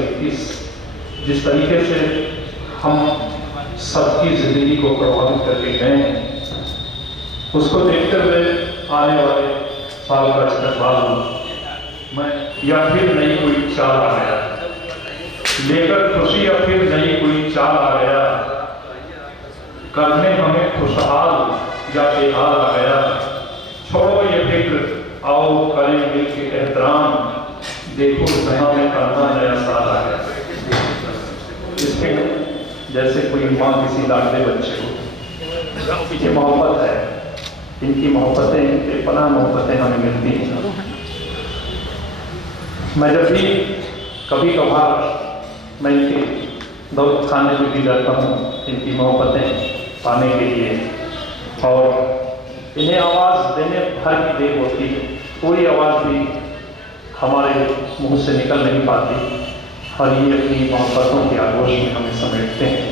1921 जिस तरीके से हम सबकी ज़िंदगी को प्रभावित करके गए हैं, उसको देखते हुए आने वाले साल का इस्तेमाल मैं या फिर नई कोई चाल आ गया लेकर खुशी, या फिर नई कोई चाल आ गया करने हमें खुशहाल या बेहाल आ गया। छोड़ो ये फिक्र, आओ करें मिलके एहतराम, देखो जहाँ में करना नया साल आ गया। इसमें जैसे कोई माँ किसी लाडले बच्चे को, ये मोहब्बत है, इनकी मोहब्बतें बेपनाह मोहब्बतें हमें मिलती हैं। मैं जब भी कभी कभार मैं इनके दौलत खाने में भी जाता हूँ इनकी मोहब्बतें पाने के लिए, और इन्हें आवाज़ देने भर की देर होती है, कोई आवाज़ भी हमारे मुंह से निकल नहीं पाती, और ये अपनी मोहब्बतों के आगोश में हमें समेटते हैं।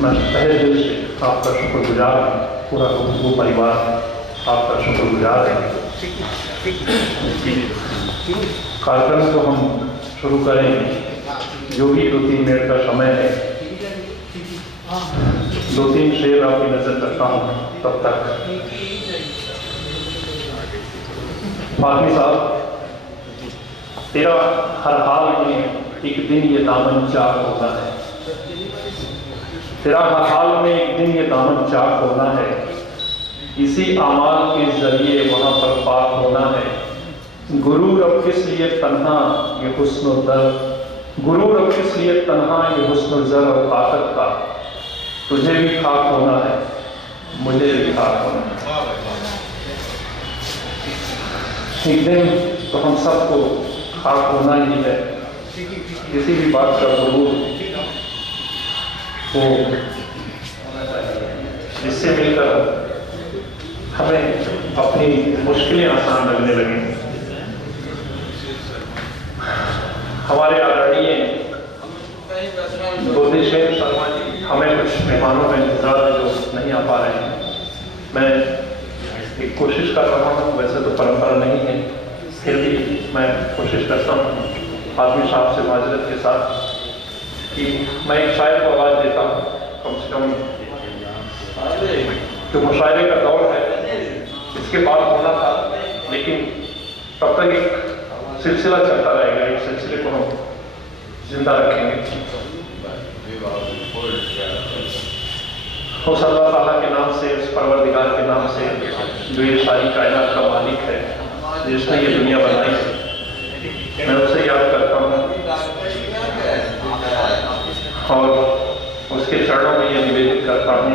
मैं तहे दिल से आपका शुक्रगुजार हूँ, पूरा वो परिवार आपका शुक्रगुजार है। कार्यक्रम को हम शुरू करें, जो भी 2-3 मिनट का समय है, 2-3 शेर आपकी नजर करता हूँ। तब तक फातमी साहब, तेरा हर हाल में एक दिन ये दामन चाक होना है, तेरा हर हाल में एक दिन ये दामन चाक होना है, इसी आमाल के जरिए वहां पर पाक होना है। गुरूर अब किस लिए तन्हा ये हुस्न दर, गुरूर अब किस लिए तन्हा ये हुस्न जर और ताकत का, तुझे भी खाक होना है, मुझे भी खाक होना है। एक दिन तो हम सबको खाक होना ही है। किसी भी बात का गुरूर वो जिससे मिलकर हमें अपनी मुश्किलें आसान लगने लगी। हमारे आदरणीय बोधिशेख शर्मा जी हमें कुछ मेहमानों का इंतजार है जो नहीं आ पा रहे हैं। मैं एक कोशिश कर रहा हूँ, वैसे तो परंपरा नहीं है, फिर भी मैं कोशिश करता हूँ फातमी साहब से माजरत के साथ कि मैं एक शायर को आवाज़ देता हूँ। कम से कम जो मुशायरे का दौर है इसके बाद होना था, लेकिन तब तक एक सिलसिला चलता रहेगा, एक सिलसिले को हम जिंदा रखेंगे। उस अल्लाह ताला के नाम से, उस परवरदिगार के नाम से जो ये सारी कायनात का मालिक है, जिसने ये दुनिया बनाई है, मैं उसे याद करता हूँ और उसके चरणों में ये निवेदित करता हूँ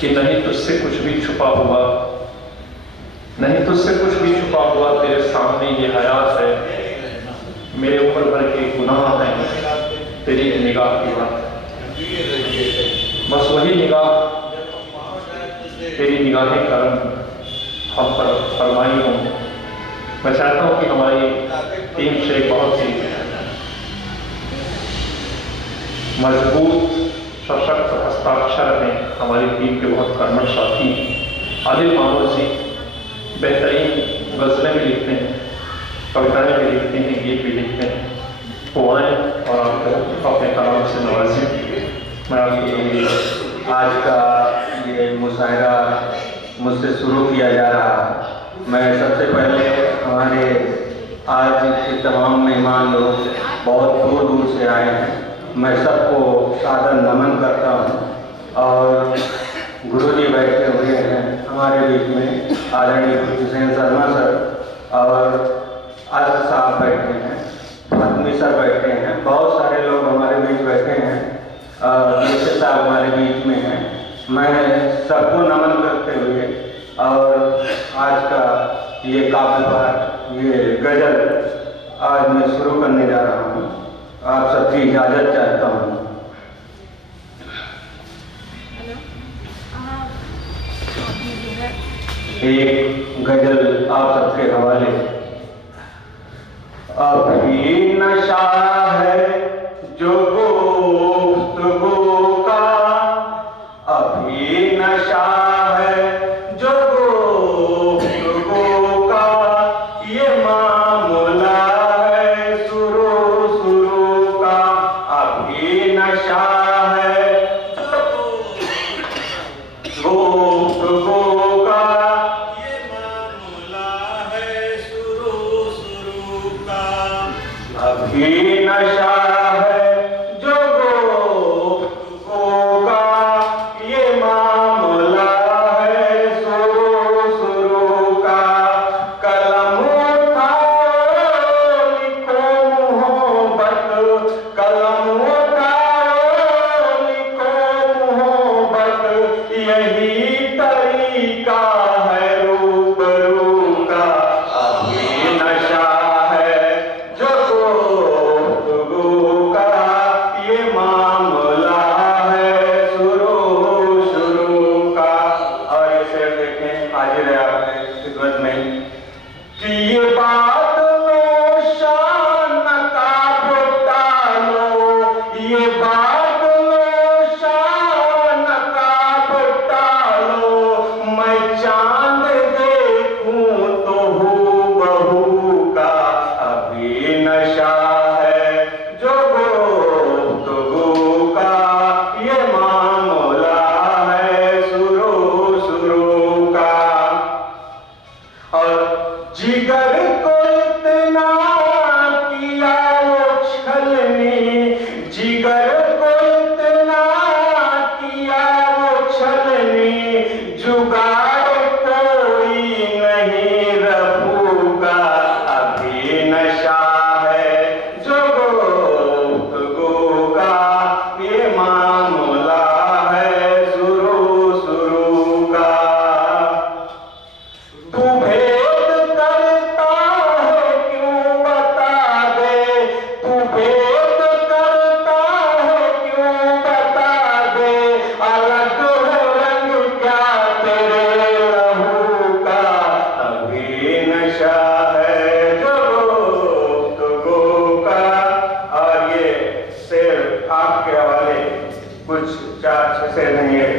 कि नहीं तुझसे कुछ भी छुपा हुआ, नहीं तुझसे कुछ भी छुपा हुआ, तेरे सामने ये हयात है, मेरे उम्र भर के गुनाह हैं, तेरी निगाह की बात, बस वही निगाह, तेरी निगाहें करम हम पर फरमाई हो। मैं चाहता हूँ कि हमारी टीम से बहुत सी मजबूत सशक्त हस्ताक्षर हैं। हमारी टीम के बहुत कर्मठ साथी आदिल मामूद जी बेहतरीन गज़लें भी लिखते हैं, कविताएं भी लिखते हैं, गीत भी लिखते हैं, वो आएँ और आपको अपने कलाम से नवाजें। मैं आपको आज का ये मुशायरा मुझसे शुरू किया जा रहा। मैं सबसे पहले हमारे आज के तमाम मेहमान लोग बहुत दूर दूर से आए हैं, मैं सबको सादर नमन करता हूँ। और गुरुजी बैठे हुए हैं हमारे बीच में, आदरणीय हुसैन शर्मा सर और आसिफ साहब बैठे हैं, फातमी सर बैठे हैं, बहुत सारे लोग हमारे बीच बैठे हैं, निश्चित साहब हमारे बीच में हैं। मैं सबको नमन करते हुए और आज का ये काफिला, ये गजल आज मैं शुरू करने जा रहा हूँ, आप सबकी इजाज़त चाहता हूँ। एक गजल आप सबके हवाले। अभी नशा है जो गुफ्तगू का, अभी नशा है जो गुफ्तगू का, ये मामला है शुरू शुरू मौला है शुरू शुरू का। और ये शेर देखें हाजिर है आपके खिदमत में कि ये बादलों शान का बुटालो, ये बादलों शान का बुटालो, मैं चांद देखूं तो हूबहू का। अभी नशा है जो गुफ्तगू का, ये मामला है शुरू शुरू का। और जिगर को इतना किया वो छलनी, जिगर को इतना किया वो छलनी, जुगाड़ कोई नहीं रफू का। अभी नशा है जो गुफ्तगू का, ये मामला है शुरू शुरू का। तू भेद करता है क्यों बता दे, तू भेद करता है क्यों बता दे, अलग है रंग क्या तेरे लहू का। अभी नशा है जो गुफ्तगू का। और ये शेर आपके हवाले कुछ 4-6 शेर नहीं है।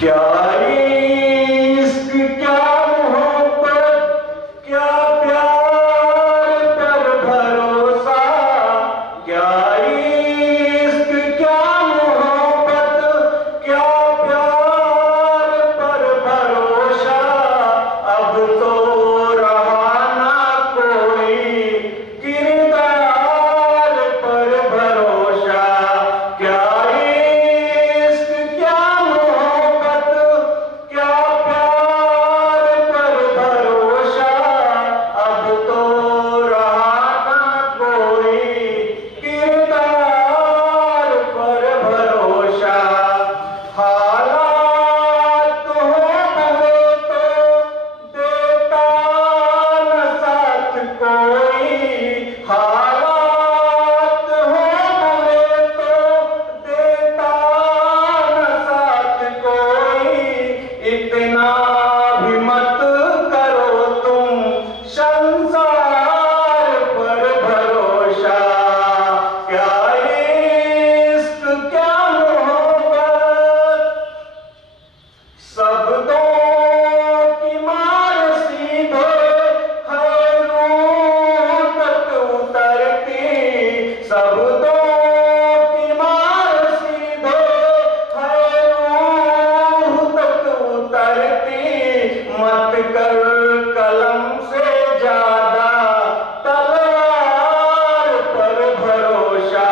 क्या इश्क क्या मोहब्बत क्या प्यार पर भरोसा, क्या इश्क क्या मोहब्बत क्या प्यार पर भरोसा। अब तो रहा ना कोई किरदार पर भरोसा, क्या इश्क क्या मोहब्बत क्या प्यार पर भरोसा। अब तो रहा ना कोई किरदार पर भरोसा। हालात हो बुरे तो देता न साथ कोई, हालात हो बुरे तो देता न साथ कोई। इतना भी मत करो तुम संसार पर भरोसा, क्या इश्क क्या मोहब्बत। शब्दों की मार सीधे है रूह तक उतरती, शब्दों की मार सीधे है रूह तक उतरती। मत कर कलम से ज्यादा तलवार पर भरोसा,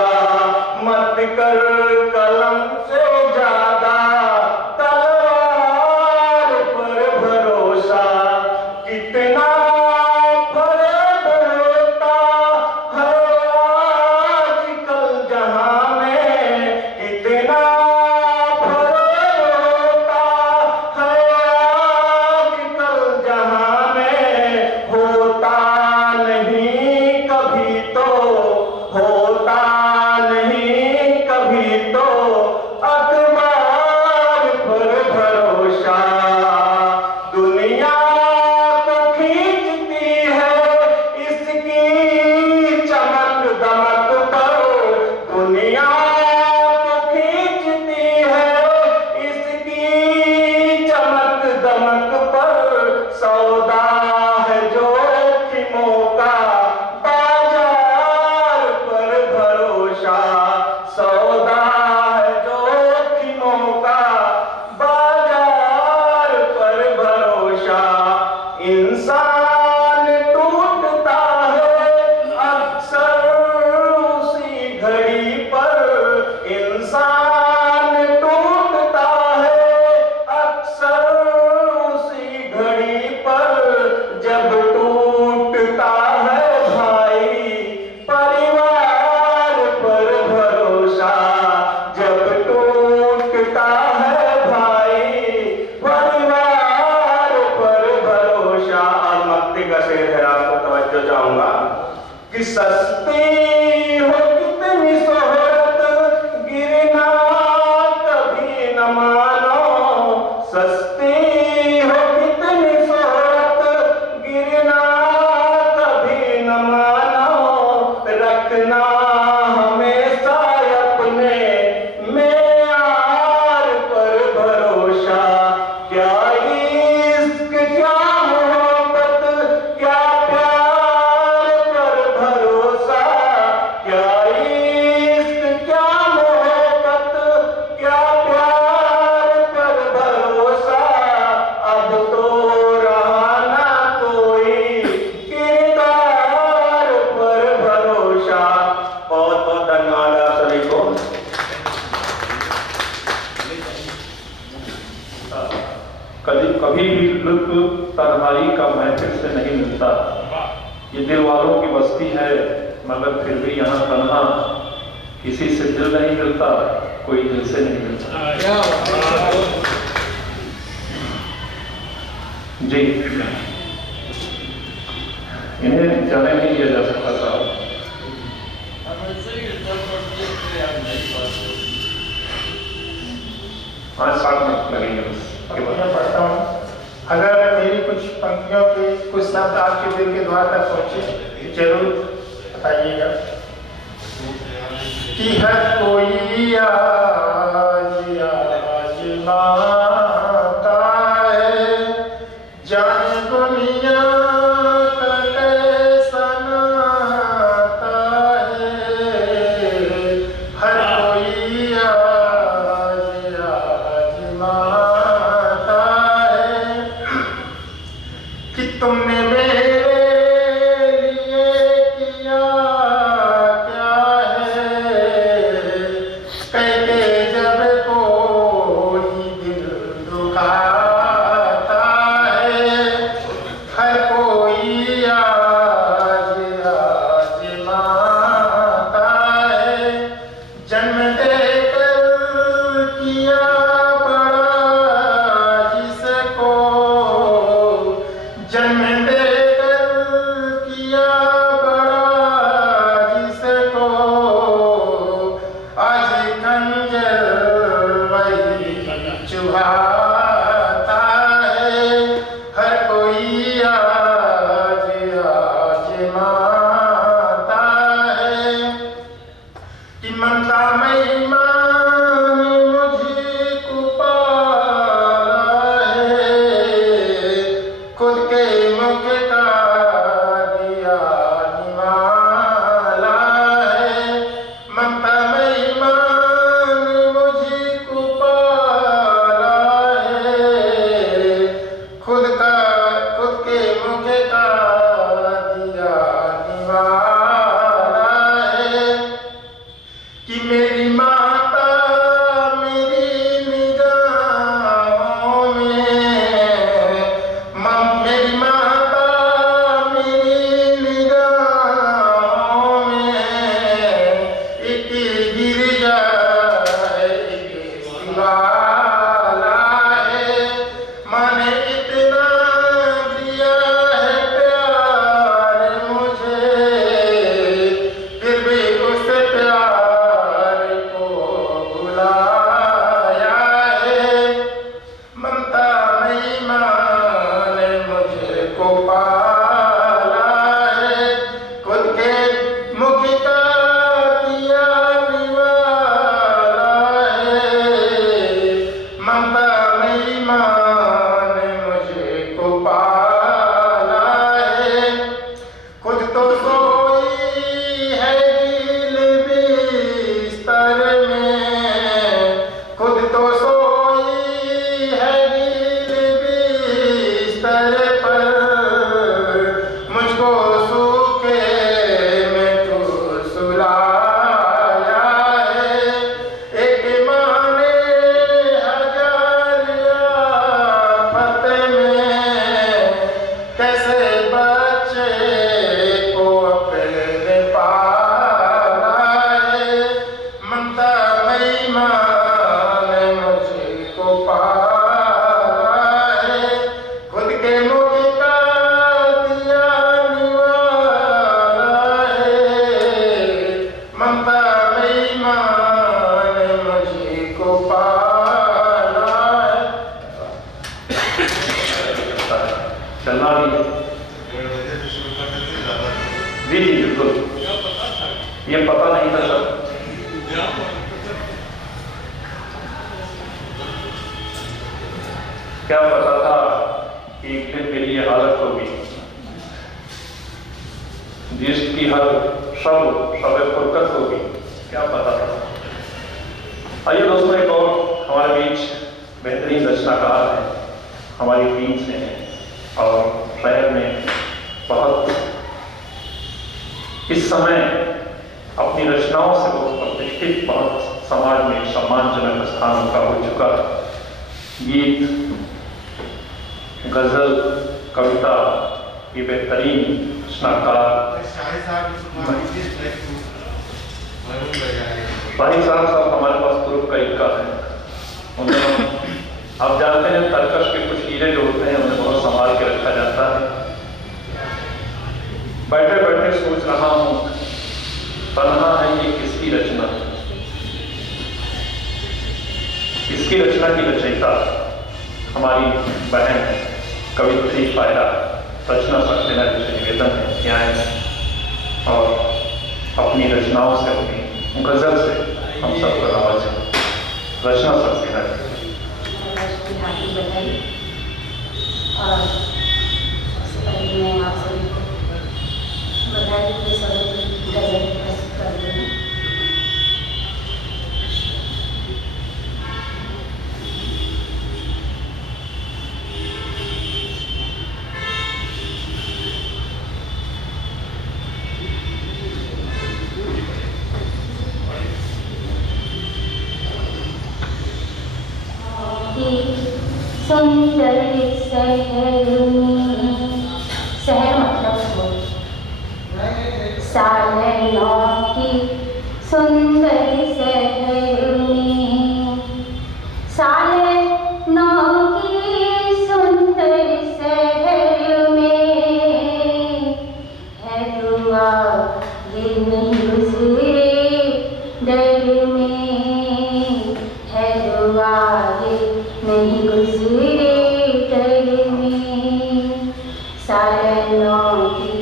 मत कर कलम से ज्यादा तलवार पर भरोसा। कितना फरेब होता है आजकल जहां में, कितना फरेब होता है आजकल जहां में। होता नहीं कभी तो, होता नहीं कभी कभी भी लुत्फ तन्हाई का महफिल से नहीं मिलता। ये दिल वालों की बस्ती है, मगर फिर भी यहाँ तन्हा किसी से दिल नहीं मिलता, कोई दिल से नहीं मिलता। जी, इन्हें जाने नहीं दिया जा सकता था। 5-7 मिनट लगेंगे बस। पढ़ता हूँ। अगर मेरी कुछ पंक्तियों के कुछ शब्द आपके दिल के द्वार तक पहुँचे जरूर बताइएगा। कि हर कोई आज आजमाता है, जाने दुनिया का कैसा नाता है। हर कोई आज आजमाता है कि तुमने मेरे लिए किया क्या है। कहते जब कोई दिल दुखाता है, हर कोई आज आजमाता है। जन्म देकर किया बड़ा जिसको, जन्म देकर किया बड़ा जिसको, आज खंजर वही चुभाता है। हर कोई आज आजमाता है कि ममता महिमा ने मुझको पाला है। खुद के मुख का दिया निवाला है। ममता महिमा ने मुझको पाला है। खुद के मुख का दिया निवाला है। कि मेरी माता मेरी निगाहों में, मेरी माता मेरी निगाहों में एक गिरजा है, एक शिवाला है। माँ ने इतना दिया है प्यार मुझे, फिर भी उस प्यार को भुलाया है। ममता महिमा ने मुझको पाला है। खुद के मुख का दिया निवाला है। ममता महिमा ने मुझको पाला है। खुद तो सोई है दिल बिस्तर में, खुद तो सोई है दिल बिस्तर पर। मुझको सूखे में तो सुलाया है। एक माँ ने हजार आफत में कैसे बच्चे को अपने पाला है। ममता महिमा ने मुझको पाला है। खुद के मुख का दिया निवाला है। ममता महिमा ने मुझको पाला है। चलना भी जी जी बिल्कुल, ये पता नहीं था सर। क्या पता था कि एक दिन मेरी ये हालत होगी, जिसकी हर शब फुरकत होगी, क्या पता था। आइए दोस्तों, एक और हमारे बीच बेहतरीन रचनाकार है, हमारी टीम से हैं और शहर में बहुत इस समय अपनी रचनाओं से बहुत प्रतिष्ठित, बहुत समाज में सम्मानजनक स्थान उनका हो चुका है। गीत गज़ल, कविता की बेहतरीन रचनाकार भाई साहब हमारे पास तुरुफ का इक्का है। उन्हें आप जानते हैं तरकश के कुछ हीरे जो होते हैं उन्हें बहुत संभाल के रखा जाता है। बैठे बैठे सोच रहा हूँ तन्हा है ये किसकी रचना, इसकी रचना की रचयिता हमारी बहन कवित्री फायदा रचना सक्सेना से निवेदन है कि आए और अपनी रचनाओं से, अपनी गजल से हम सब पर आवाज रचना सक्सेना हाथी बधाई। और सबसे पहले मैं आप सभी को बधाई के सभी गजल प्रस्तुत कर रही हूँ। सुंदर शहर में, शहर मतलब फूल, सालनों की सुंदर शहर में, सालनों की सुंदर शहर में है दुआ ये नहीं गुजरे डर में, है दुआ ये नहीं गुजरे डर में, सालनों की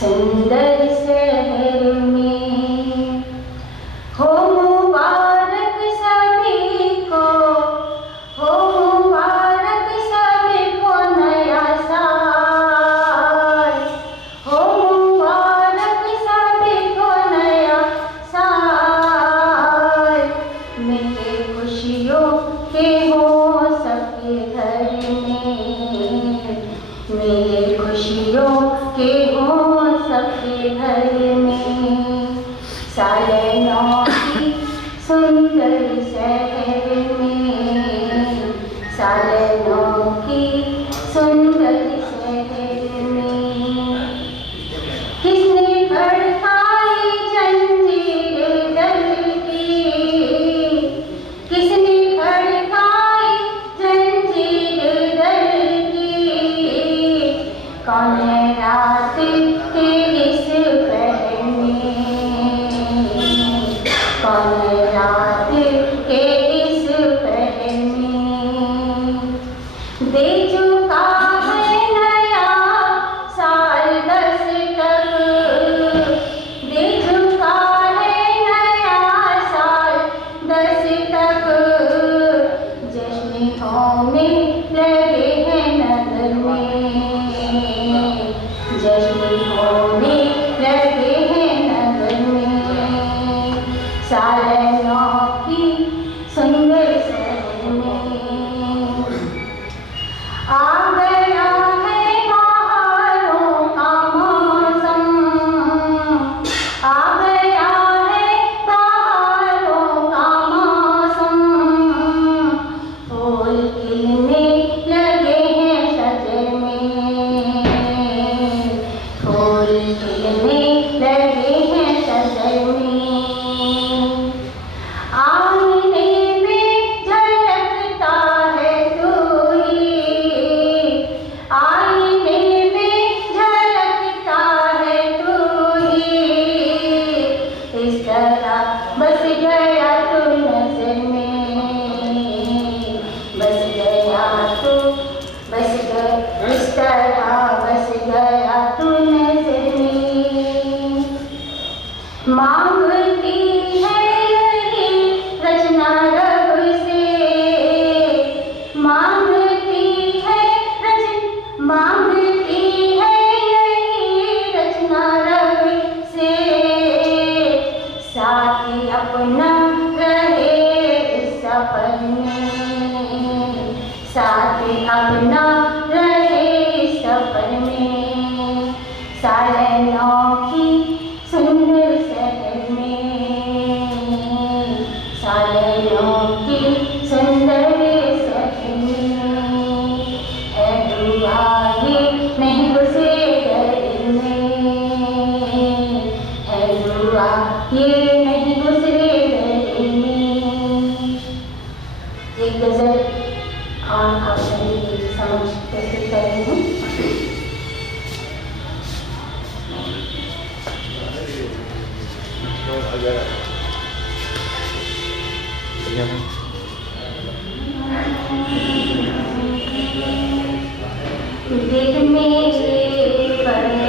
सुंदर शहर में। हो मुबारक सभी को, हो मुबारक सभी को नया साल, हो मुबारक सभी को नया साल, मिले खुशियों के हो सबके घर में, मेरे खुशियों के हो सबके घर में, सालनों की सुंदर शहर में, सालनों की सुंदर शहर में। किसने खड़काई जंजीर दर की, किसने खड़काई जंजीर दर की, कौन है रात के इस पहर में, कौन है रात के इस पहर में, दे चुका है नया साल दस्तक, दे चुका है नया साल दस्तक, जश्न होने लगे हैं नगर में, जश्न होने लगे हैं नगर में, सालनों की सुंदर शहर में। आ गया है बहारों का मौसम, आ गया है बहारों का मौसम, फूल खिलने लगे हैं शजर में, फूल खिलने लगे हैं शजर में। आईने में झलकता है तू ही, आईने में झलकता है तू ही, इस तरह बस गया तू नजर में, बस गया तू, बस गया इस तरह बस गया तू नजर में। मांगती है यही रचना रब से, मांगती है मांगती है यही रचना रब से, साथी अपना रहे इस सफर में, साथी अपना रहे इस सफर में, सालनों की सुंदर शहर में, सालनों की सुंदर शहर में, है दुआ दिल में पड़े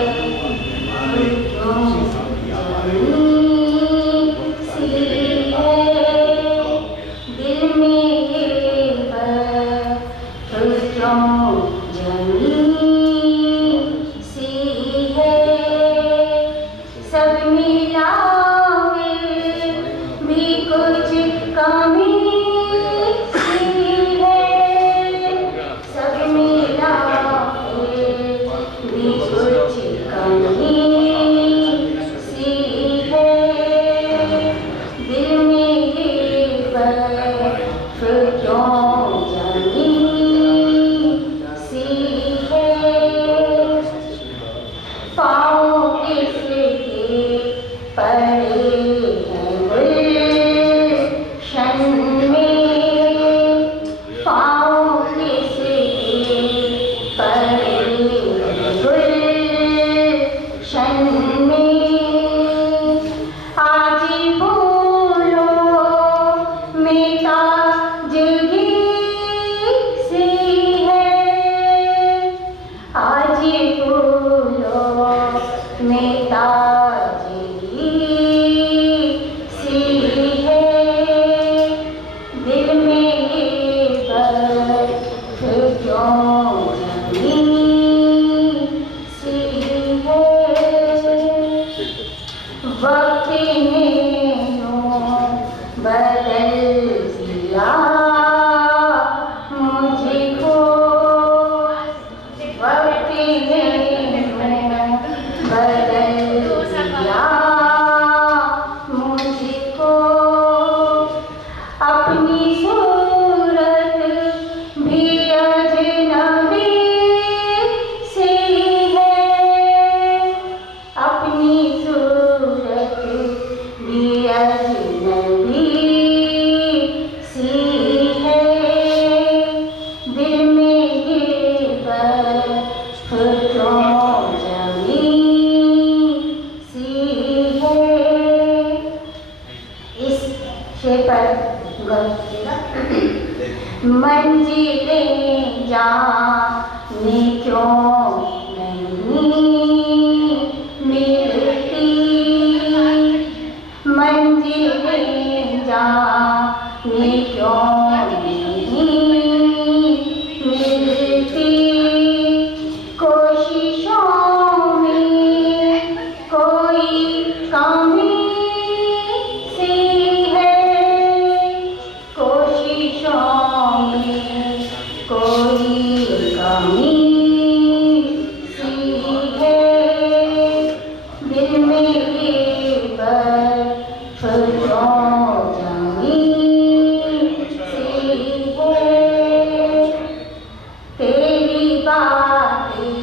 मंजिलें जाने क्यों नहीं मिलती, मंजिलें जाने क्यों नहीं मिलती, कोशिशों में कोई कमी सी है, कोशिशों में कोई कमी सी है, दिल में ये बर्फ जमी सी है, तेरी बातें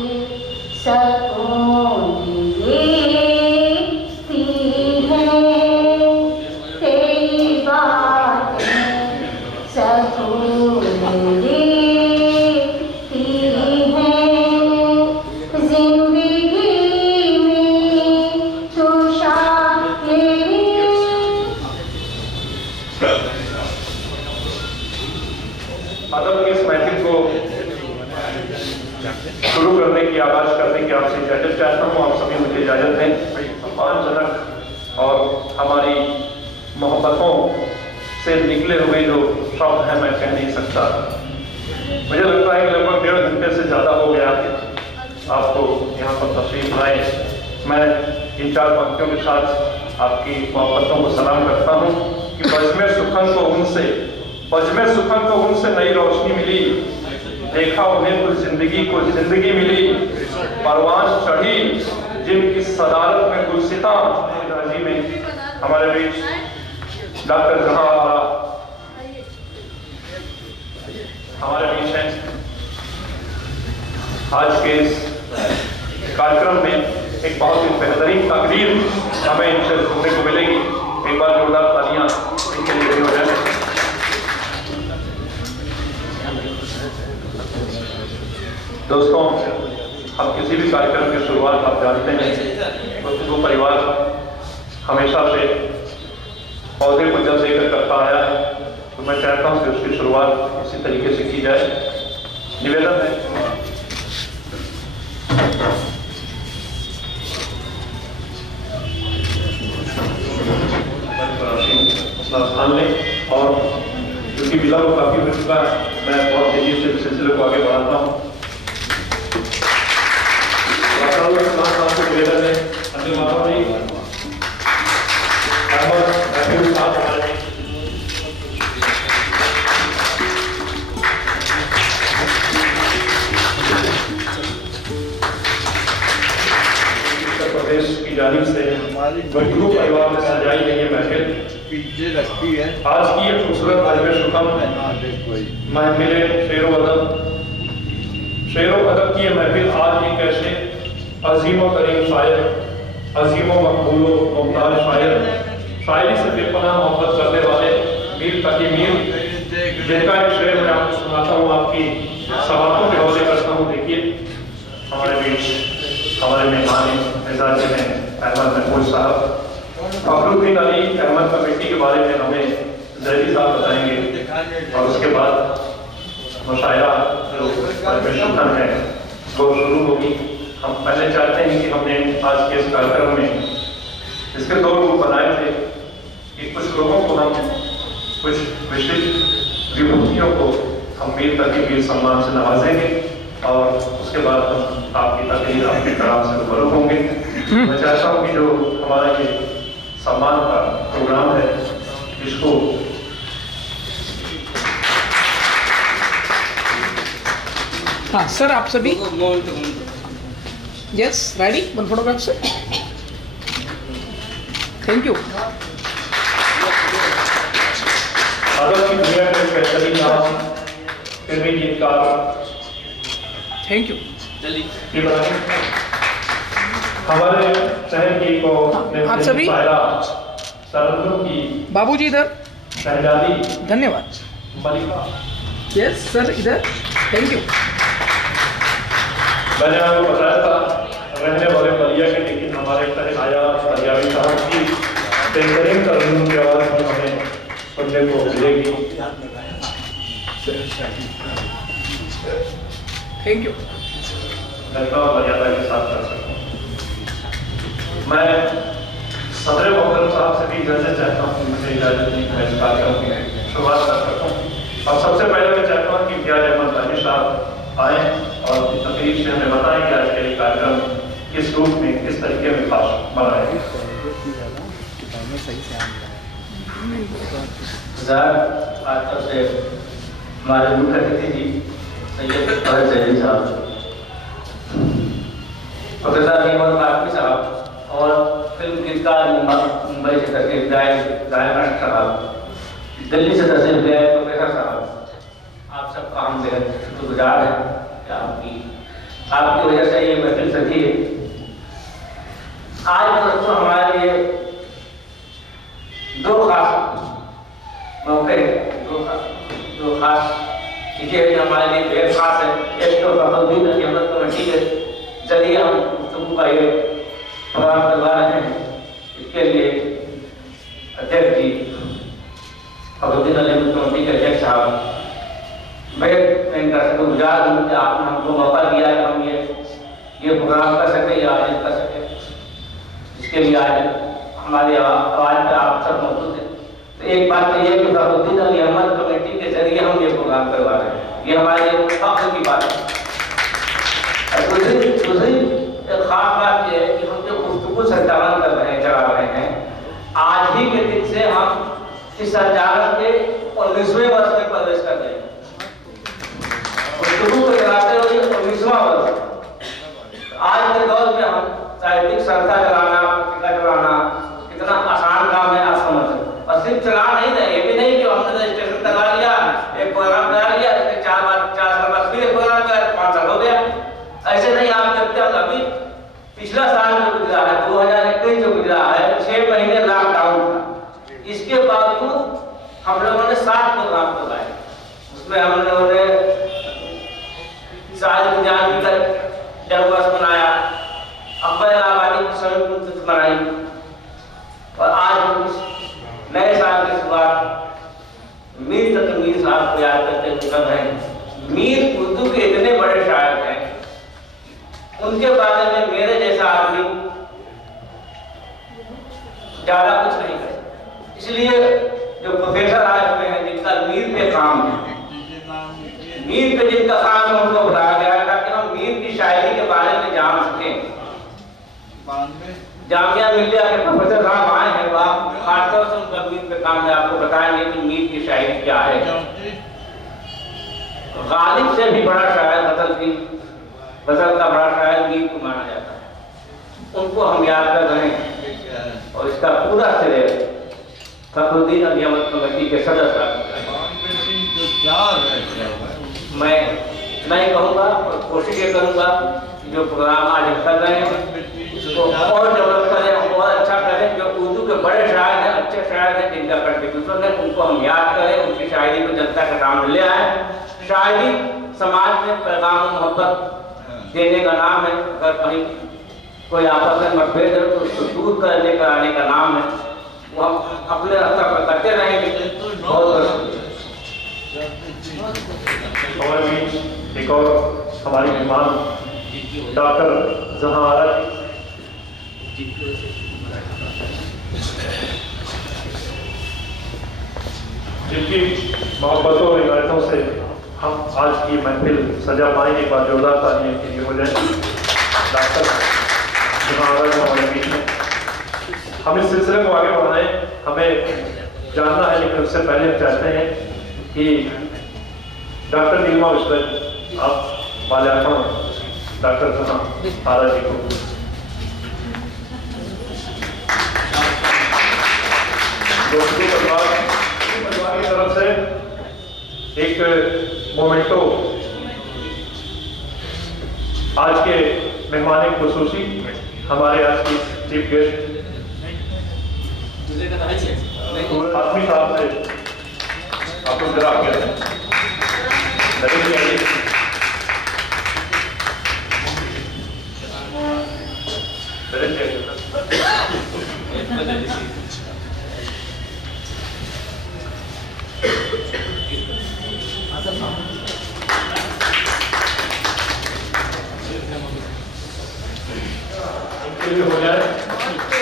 सकून देती हैं, तेरी बातें सकून देती हैं, जिंदगी में तू शायरी। अदब की इस महफिल को शुरू करने की, आगाज करने की आपसे इजाजत चाहता हूँ। आप सभी मुझे इजाजत दें। सम्मानजनक और हमारी मोहब्बतों से निकले हुए जो शब्द हैं मैं कह नहीं सकता। मुझे लगता है कि लगभग 1.5 घंटे से ज़्यादा हो गया आपको यहाँ पर तशरीफ लाए। मैं इन 4 पंक्तियों के साथ आपकी मोहब्बतों को सलाम करता हूँ कि बज़्म सुखन को उनसे नई रोशनी मिली, देखा उन्हें कुछ जिंदगी को जिंदगी मिली, परवान चढ़ी जिनकी सदारत में गुलसिता राजी में। हमारे बीच डॉक्टर जहां हमारे बीच हैं। आज के इस कार्यक्रम में एक बहुत ही बेहतरीन तकरीर हमें इनसे सुनने को मिलेगी। एक बार जोरदार तालियां इनके लिए हो जाए। दोस्तों, हम किसी भी कार्यक्रम की शुरुआत आप जानते हैं तो परिवार हमेशा से पौधे को जल देकर करता आया है। मैं चाहता हूँ कि उसकी शुरुआत इसी तरीके से की जाए। निवेदन है अपना स्थान लें, और क्योंकि विलम्ब काफी हो चुका है, मैं बहुत तेजी से सिलसिले को आगे बढ़ाता हूँ। निवेदन है अनिल माधव जी, उत्तर प्रदेश की जानिब से गुरु परिवार में सजाई गई ये महफिल आज की ये खूबसूरत महफिल शेरो अदब की ये महफिल आज एक ऐसे अजीम करीम शायर, अजीम मकबूल मुमताज शायरी से बेपनाह मोहब्बत करने वाले मीर तकी मीर, जिनका एक शेर मैं आपको सुनाता हूँ, आपकी सवालों के हवाले करता हूँ। देखिए, हमारे बीच हमारे मेहमान मिजाज में अहमद महफूज साहब, फखरुद्दीन अली अहमद कमेटी के बारे में हमें जैदी साहब बताएंगे, और उसके बाद मुशायरा जो शुभन है वो शुरू होगी। हम पहले चाहते हैं कि हमने आज के इस कार्यक्रम में इसके 2 रूप बनाए थे कि कुछ लोगों को हम कुछ विशिष्ट विभूतियों को हम मीर तकी मीर सम्मान से नवाजेंगे, और उसके बाद हम आपकी तकरीर आपके कलाम से रूबरू होंगे। मैं चाहता हूँ कि जो हमारा ये सम्मान का प्रोग्राम है, इसको हाँ सर, आप सभी yes ready, 1 photograph sir, thank you. आदम की दुनिया में बेहतरीन नाम फिर भी जिनका थैंक यू। इब्राहिम हमारे शहर की को आप सभी सरंदों की बाबूजी इधर, शहजादी धन्यवाद। मलिका, यस सर इधर, थैंक यू। मैंने आपको बताया था रहने वाले बलिया के, लेकिन हमारे आया पंजाबी साहब की बेहतरीन तरन्नुम की आवाज़ में हमें सुनने को मिलेगी। Thank you. लड़का और मर्यादा के साथ कर सकता हूँ। मैं सदर मोहतरम साहब से भी इजाज़त चाहता हूँ कि मुझे इजाज़त नहीं, मैं इस कार्यक्रम की शुरुआत कर सकता हूँ। और सबसे पहले मैं चाहता हूँ कि इम्तियाज अहमद दानिश साहब आए और तकरीर से हमें बताएं कि आज का ये कार्यक्रम किस रूप में, किस तरीके में खास बना है। आज से हमारे मुख्य अतिथि जी सैयद फहद जैदी साहब, प्रोफेसर अहमद काफी साहब, और फिल्म गीतकार मुंबई से तशरीफ लाए गायक साहब, दिल्ली से तशरीफ लाए प्रोफेसर साहब, आप सबका हम बेहद शुक्रगुजार हैं कि आपकी वजह से ये महफिल सजी है। आज दोस्तों हमारे लिए 2 खास मौके, 2 खास चीजें हैं जो हमारे लिए बेहद खास है। एक तो फखरुद्दीन अली अहमद कमेटी के जरिए हम गुफ्तगू का ये प्रोग्राम करवा रहे हैं। इसके लिए अध्यक्ष जी फखरुद्दीन अली अहमद कमेटी के अध्यक्ष साहब, मैं इनका शुक्रगुजार हूँ कि आपने हमको मौका दिया कि हम ये प्रोग्राम कर सके या आयोजित कर सके। इसके लिए आज हमारे आवाज़ पर आप सब मौजूद हैं। तो एक बात तो ये कि फखरुद्दीन अली अहमद कमेटी के जरिए हम ये प्रोग्राम करवा रहे हैं, ये हमारे लिए फख्र की बात है। दूसरी एक खास बात ये है कि हम जो गुफ्तगू संचालन कर रहे हैं, चला रहे हैं, आज ही के दिन से हम इस संचालन के 19वें वर्ष में प्रवेश कर रहे हैं। गुफ्तगू को चलाते हुए 19वां वर्ष। आज के दौर में हम साहित्यिक संस्था चलाना, पत्रिका चलाना कितना आसान काम है आप समझ सकते। और सिर्फ चला नहीं रहे, ये भी नहीं कि हमने रजिस्ट्रेशन करवा लिया, एक प्रोग्राम करा लिया, इसके 4 साल बाद फिर एक प्रोग्राम करा, 5 साल हो गया। ऐसे नहीं। आप देखते हैं अभी पिछला साल जो गुजरा है, 2021 जो गुजरा है, 6 महीने लॉकडाउन था, इसके बावजूद हम लोगों ने 7 प्रोग्राम करवाए। उसमें हम लोगों ने शाहिद जानवी का जन्मदिवस मनाया, अकबर आबादी की संयुक्त मनाई, और आज हम नए साल की शुरुआत मीर तक मीर साहब को याद करते हुए हैं। मीर उर्दू के इतने बड़े शायर हैं, उनके बारे में मेरे जैसा आदमी ज्यादा कुछ नहीं करे। इसलिए जो प्रोफेसर आए हुए हैं, जिनका मीर पे काम है, मीर पे जिनका काम है, उनको बुलाया गया है ताकि हम मीर की शायरी के बारे में जान सकें। जामिया मिलिया के प्रोफेसर साहब आए हैं, वो आप खासतौर से उनका मीर पे काम है, आपको बताएंगे कि मीर की शायरी क्या है। गालिब से भी बड़ा शायर गजल का बड़ा शायर मीर को माना जाता है। उनको हम याद कर रहे हैं और इसका पूरा श्रेय फखरुद्दीन अली अहमद कमेटी के सदस्य मैं नहीं कहूँगा और कोशिश ये करूँगा जो प्रोग्राम आज कर रहे हैं उसको और डेवलप करें और अच्छा करें। जो उर्दू के बड़े शायर हैं, अच्छे शायर हैं, जिनका कंट्रीब्यूशन है, उनको हम याद करें, उनकी शायरी को जनता के सामने ले आए। शायरी समाज में पैगाम मोहब्बत देने का नाम है। अगर कहीं कोई आपस में मतभेद है तो उसको दूर करने का आने का नाम है। वो हम अपने रास्ता पर करते रहेंगे। बहुत और भी एक और हमारी मेहमान डॉक्टर जहां आरा जी, जिनकी मोहब्बतों और इबादतों से हम आज की महफिल सजा पाएंगे। एक बार जोरदार तालियां के लिए हो जाए। डॉक्टर जहां आरा जी हमारे बीच में, हम इस सिलसिले को आगे बढ़ाएं। हमें जानना है, लेकिन उससे पहले हम चाहते हैं कि डॉक्टर नीलिमा विश्वनाथ आप माल्यार्पण डॉक्टर जहां आरा जी को परिवार की तरफ से एक मोमेंटो आज के मेहमान खुसूसी हमारे आज की चीफ गेस्ट आसमी साहब से आपको जरा आगे हो जाए।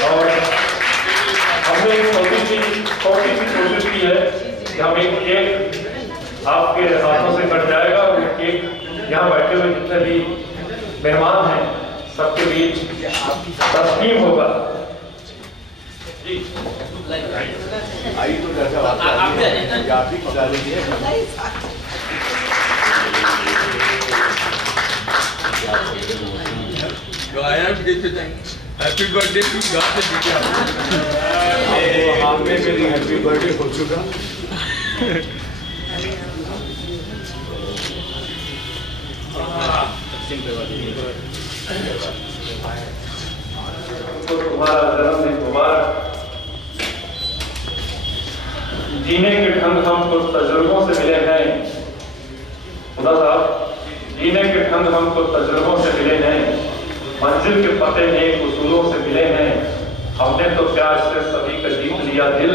और हमने कोशिश की है कि हम एक केक आपके हाथों से कट जाएगा और केक यहाँ बैठे हुए जितने भी मेहमान हैं सबके बीच तस्लीम होगा। हैप्पी बर्थडे टू मेरी हैप्पी बर्थडे हो चुका। तो तुम्हारा जन्मदिन मुबारक। जीने के ढंग हमको तजुर्बों से मिले हैं। खुदा साहब, जीने के ढंग हमको तजुर्बों से मिले हैं, मंजिल के पते नेक उसूलों से मिले हैं। हमने तो प्यार से सभी का जीत लिया दिल,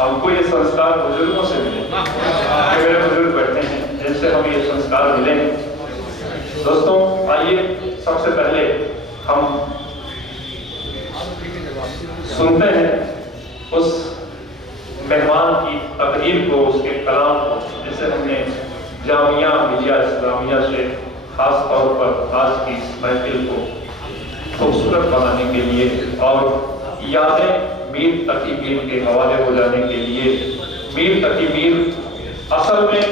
हमको ये संस्कार बुजुर्गों से मिले। मेरे बुजुर्ग बैठे हैं जिनसे हम ये संस्कार मिले। दोस्तों आइए सबसे पहले हम सुनते हैं उस मेहमान की तकरीर को, उसके कलाम को, जिसे हमने जामिया मिलिया इस्लामिया से खास तौर पर आज की इस महफिल को खूबसूरत बनाने के लिए और यादें मीर तकी मीर के हवाले हो जाने के लिए, मीर तकी मीर असल में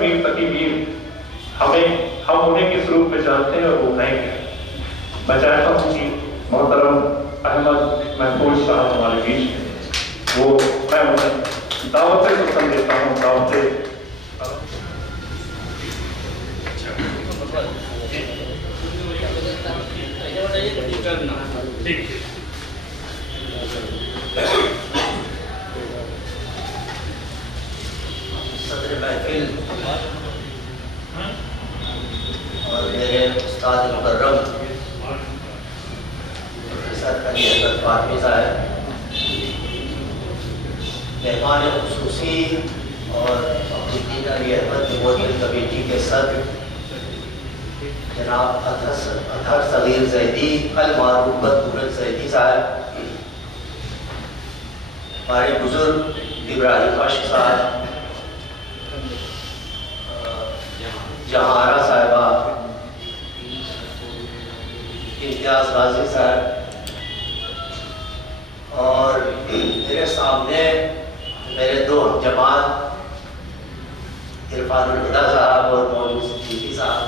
मीर तकी मीर हम उन्हें किस रूप में जानते हैं और वो हैं क्या। मैं चाहता हूँ कि मोहतरम अहमद महफूज साहब हमारे बीच में, वो मैं उन्हें दावतें पसंद देता हूँ। दावतें और मेरे उस्ताद मुकर्रम प्रोफेसर अली अहमद फातमी साहब, मेहमान खुसूसी और अपनी दीन अली अहमद मोदी कमेटी के सदर जनाब अतहर सगीर जैदी अल मारूफ बदूरत जैदी साहब, हमारे बुजुर्ग इब्राहिम अश साहब, जहारा साहिबा, इम्तियाज गाजी साहब, और मेरे सामने मेरे दो जमात इरफानुल हुदा साहब और मौलवी सिद्दीकी साहब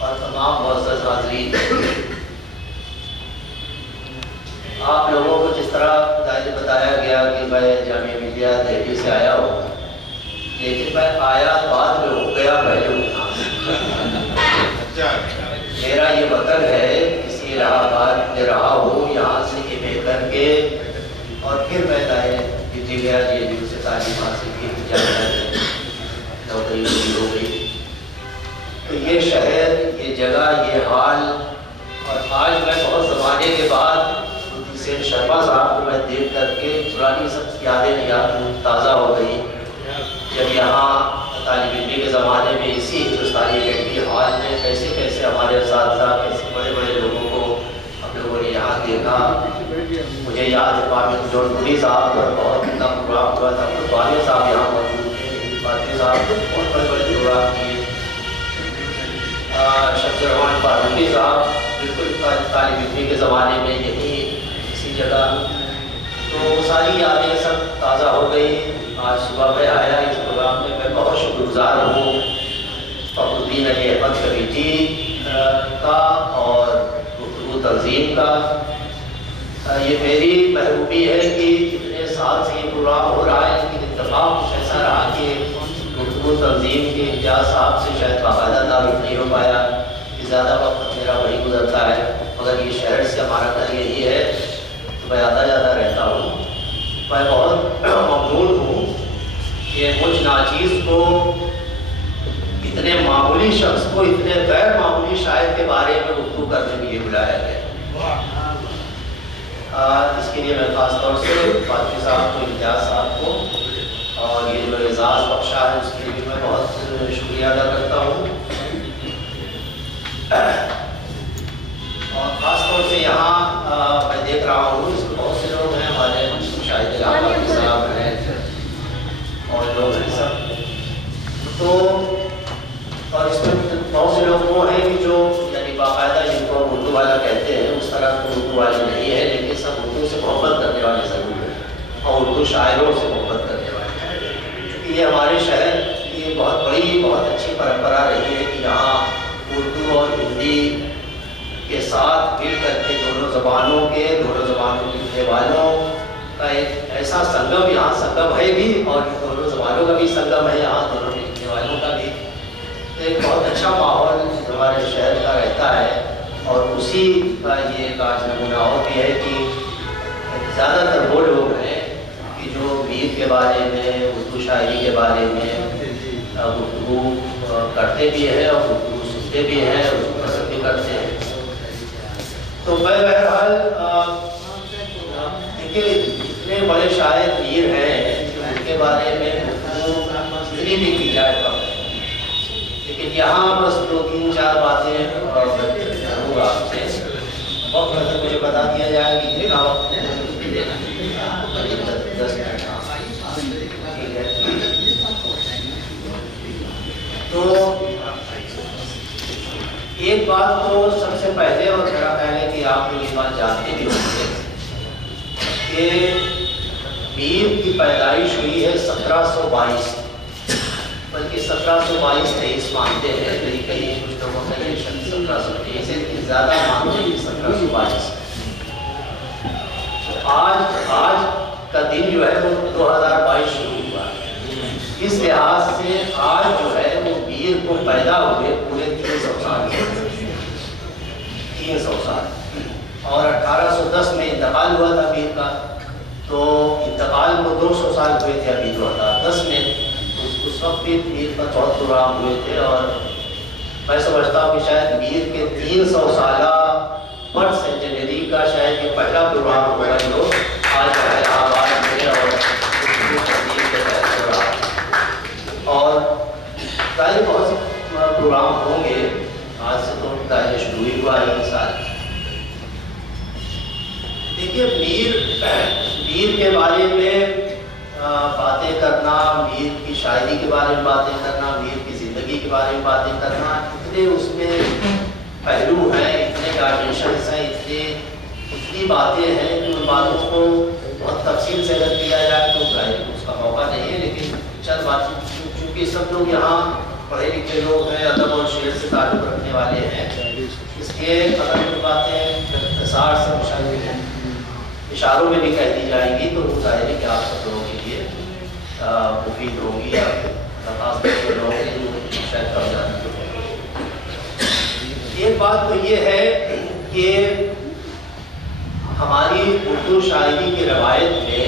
और तमाम मुअज़्ज़ज़ हाज़रीन, आप लोगों को जिस तरह बताया गया कि मैं जामिया मिलिया दिल्ली से आया हूँ, लेकिन मैं आया बाद में हो गया पहले उठा। मेरा ये वतन है, इसी इलाहाबाद में रहा हूँ, यहाँ से एमए करके और फिर मैं दिल्ली गया, JNU से तालीम हासिल की, नौकरी हो गई। तो ये शहर, ये जगह, ये हाल, और आज मैं बहुत ज़माने के बाद हुसैन शर्मा साहब को मैं देख करके पुरानी सब यादें ताज़ा हो गई। जब यहाँ तालिब इल्मी के ज़माने में इसी हिंदुस्तानी अकेडमी हॉल में कैसे कैसे हमारे साथ कैसे बड़े बड़े लोगों को हम लोगों ने यहाँ देखा। मुझे याद है पामिद जोनपुरी साहब पर बहुत इतना प्रोग्राम हुआ था, तो वाले साहब यहाँ मौजूद थे, फातिह साहब ने बहुत बड़े बड़े प्रोग्राम किए, शम्स रहमान फारूकी साहब बिल्कुल तालिब इल्मी के ज़माने में यही इसी जगह। तो सारी यादें सब ताज़ा हो गई। आज सुबह मैं आया इस प्रोग्राम में, मैं बहुत शुक्रगुजार हूँ फखरुद्दीन अली अहमद कमेटी का और गुफ्तगू तंजीम का। ये मेरी महबूबी है कि इतने साल से ये प्रोग्राम हो रहा है, लेकिन इत्तेफाक कुछ ऐसा रहा कि गुफ्तगू तंजीम के इजाज़ साहब से शायद बाकायदा तारुफ नहीं हो पाया, कि ज़्यादा वक्त मेरा वही गुजरता है। मगर ये शहर से हमारा घर यही है, तो मैं आता जाता रहता हूँ। मैं बहुत ममनून हूँ कि मुझ नाचीज़ को, इतने मामूली शख्स को, इतने गैर मामूली शायर के बारे में गुफ्तगू करने के लिए बुलाया गया। इसके लिए मैं ख़ास तौर से फातिह साहब को, इम्तियाज़ साहब को, और ये जो एजाज़ बख्शा है उसके लिए भी मैं बहुत शुक्रिया अदा करता हूँ। और ख़ास तौर से यहाँ मैं देख रहा हूँ इसमें बहुत से लोग हैं, हमारे शाहिद साहब हैं और लोग हैं सब। तो और इसमें बहुत से लोग वो हैं कि जो यानी बाकायदा जिनको उर्दू वाला कहते हैं उस तरह तो उर्दू वाले नहीं है, लेकिन सब उर्दू से मोहब्बत करने वाले ज़रूर हैं और उर्दू शायरों से मोहब्बत करने वाले हैं। क्योंकि ये हमारे शहर की बहुत बड़ी, बहुत अच्छी परंपरा रही है कि यहाँ उर्दू और हिंदी के साथ मिल करके दोनों ज़बानों के लिखने वालों का एक ऐसा संगम, यहाँ संगम है भी और दोनों ज़बानों का भी संगम है, यहाँ दोनों लिखने वालों का भी। तो एक बहुत अच्छा माहौल हमारे शहर का रहता है और उसी का ये एक आज नमूना और भी है कि ज़्यादातर वो लोग हैं कि जो मीर के बारे में, उर्दू शायरी के बारे में गुफ्तगू करते भी हैं और गुफ्तगू सुनते भी हैं, उसको पसंद भी करते हैं। तो मैं बहरहाल देखिए इतने बड़े शायर मीर हैं कि उनके बारे में जितनी भी की जाए कम है, लेकिन यहाँ बस 2-3-4 बातें करूँगा आपसे। वक्त अगर मुझे बता दिया जाए कि कितना वक्त है, 10 मिनट। ठीक है, तो एक बात तो सबसे पहले और मेरा ख्याल है कि आप लोग ये बात जानते भी होंगे कि मीर की पैदाइश हुई है 1722, बल्कि 1722-23 मानते हैं, मेरी कई कुछ लोगों का ये 1723 है, लेकिन ज़्यादा मानते हैं 1722। आज का दिन जो है वो 2022 शुरू हुआ। इस लिहाज से आज जो है वो मीर को पैदा हुए पूरे 300 साल, 300 साल, और 1810 में इंतकाल हुआ था मीर का। तो इंतकाल को 200 साल हुए थे अभी 2010 में। उस वक्त भी मीर पर बहुत प्रोग्राम हुए थे और मैं समझता हूँ कि शायद मीर के 300 साल बर्थ सेंचुरी का शायद ये पहला प्रोग्राम होगा जो आज देखिए, मीर के बारे में बातें करना, मीर की शायरी के बारे में बातें करना, मीर की ज़िंदगी के बारे में बातें करना, इतने उसमें पहलू हैं, इतने डायमेंशंस हैं, इतनी बातें हैं कि उन बातों को बहुत तफसील से अगर किया जाए तो उसका मौका नहीं है। लेकिन चंद बातें, चूँकि सब लोग यहाँ पढ़े लिखे लोग हैं, अदब और शेर से ताल्लुक़ रखने वाले हैं, इसलिए अगर कुछ बातें इख्तिसार से शायद इशारों में भी कह दी जाएंगी तो वो जाहिर है कि आप सब लोगों के लिए मुफीद होगी या खास करके लोगों के लिए शायद कम जाती है। एक बात तो ये है कि हमारी उर्दू शायरी की रवायत में,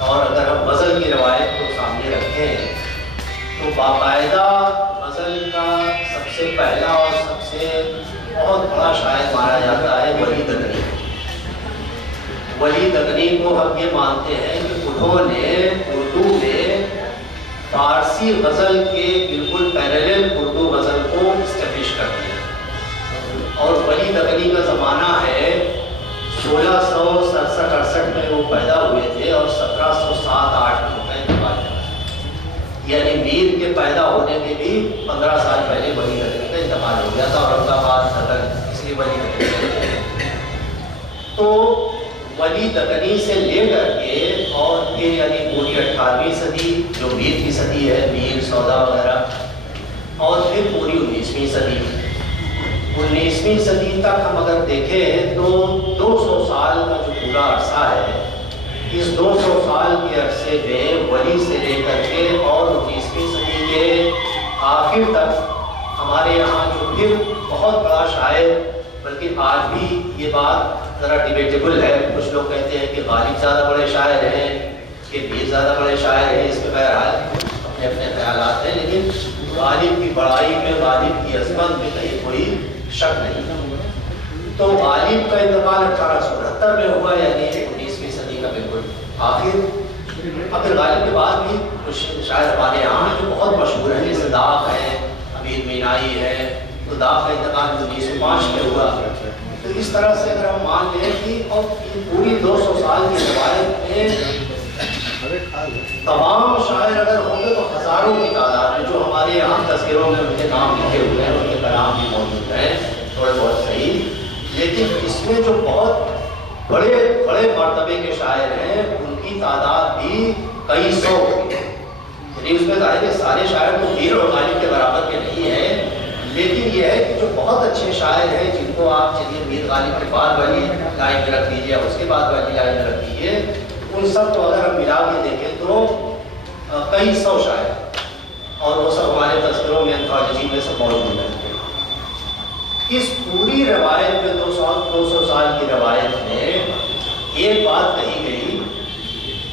और अगर हम गज़ल की रवायत को सामने रखें तो बाकायदा गज़ल का सबसे पहला और सबसे बहुत बड़ा शायर माना जाता है वली दगनी। वली दगनी को हम ये मानते हैं कि उन्होंने उर्दू में फारसी गज़ल के बिल्कुल पैरेलल उर्दू गज़ल को इस्टेब्लिश कर दिया। और वली दगनी का ज़माना है 1667-68 में वो पैदा हुए थे और 1707-8 में उनका इंतकाल हुआ। यानी मीर के पैदा होने के भी 15 साल पहले वली दगनी का इंतकाल हो गया था। औरंगाबाद सदर इसलिए वली दगनी। तो वली दगनी से लेकर के और फिर यानी पूरी 18वीं सदी जो मीर की सदी है, मीर सौदा वगैरह, और फिर पूरी 19वीं सदी। 19वीं सदी तक हम अगर देखें तो 200 साल का जो पूरा अरसा है, इस 200 साल के अरसे में वली से लेकर के और 19वीं सदी के आखिर तक हमारे यहाँ जो फिर बहुत बड़ा शायर, बल्कि आज भी ये बात ज़रा डिबेटेबल है, कुछ लोग कहते हैं कि गालिब ज़्यादा बड़े शायर हैं कि मीर ज़्यादा बड़े शायर हैं, इसमें बहरहाल अपने अपने ख्यालात हैं, लेकिन गालिब की बड़ाई में, गालिब की अज़मत में कहीं कोई शक नहीं। तो गालिब का इंतकाल 1869 में हुआ, यानी 19वीं सदी का बिल्कुल आखिर। अब गालिब के बाद भी कुछ शायर हमारे यहाँ जो बहुत मशहूर हैं, जैसे दाग है, अमीर मीनाई है, तो दाग का इंतकाल 1905 में हुआ। तो इस तरह से अगर हम मान लें कि और पूरी 200 साल की रवायत में तमाम शायर अगर होंगे तो हज़ारों की तादाद में, जो हमारे यहाँ तस्वीरों में उनके नाम लिखे हुए हैं, उनके कलाम भी मौजूद हैं, थोड़े बहुत सही। लेकिन इसमें जो बहुत बड़े बड़े मर्तबे के शायर हैं, उनकी तादाद भी कई सौ। यानी उसमें जाहिर है सारे शायर तो मीर और गालिब के बराबर के नहीं हैं, लेकिन यह है कि जो बहुत अच्छे शायर हैं, जिनको आप चलिए मीर गालिब के बाद वाली लाइन में रख दीजिए, उसके बाद वाली लाइन में रख दीजिए, उन सब को अगर हम मिला के देखें तो कई सौ शायर, और वो सब हमारे तस्वीरों में, एंथोलॉजी में सब मौजूद हैं। इस पूरी रवायत में 200 साल की रवायत में एक बात कही गई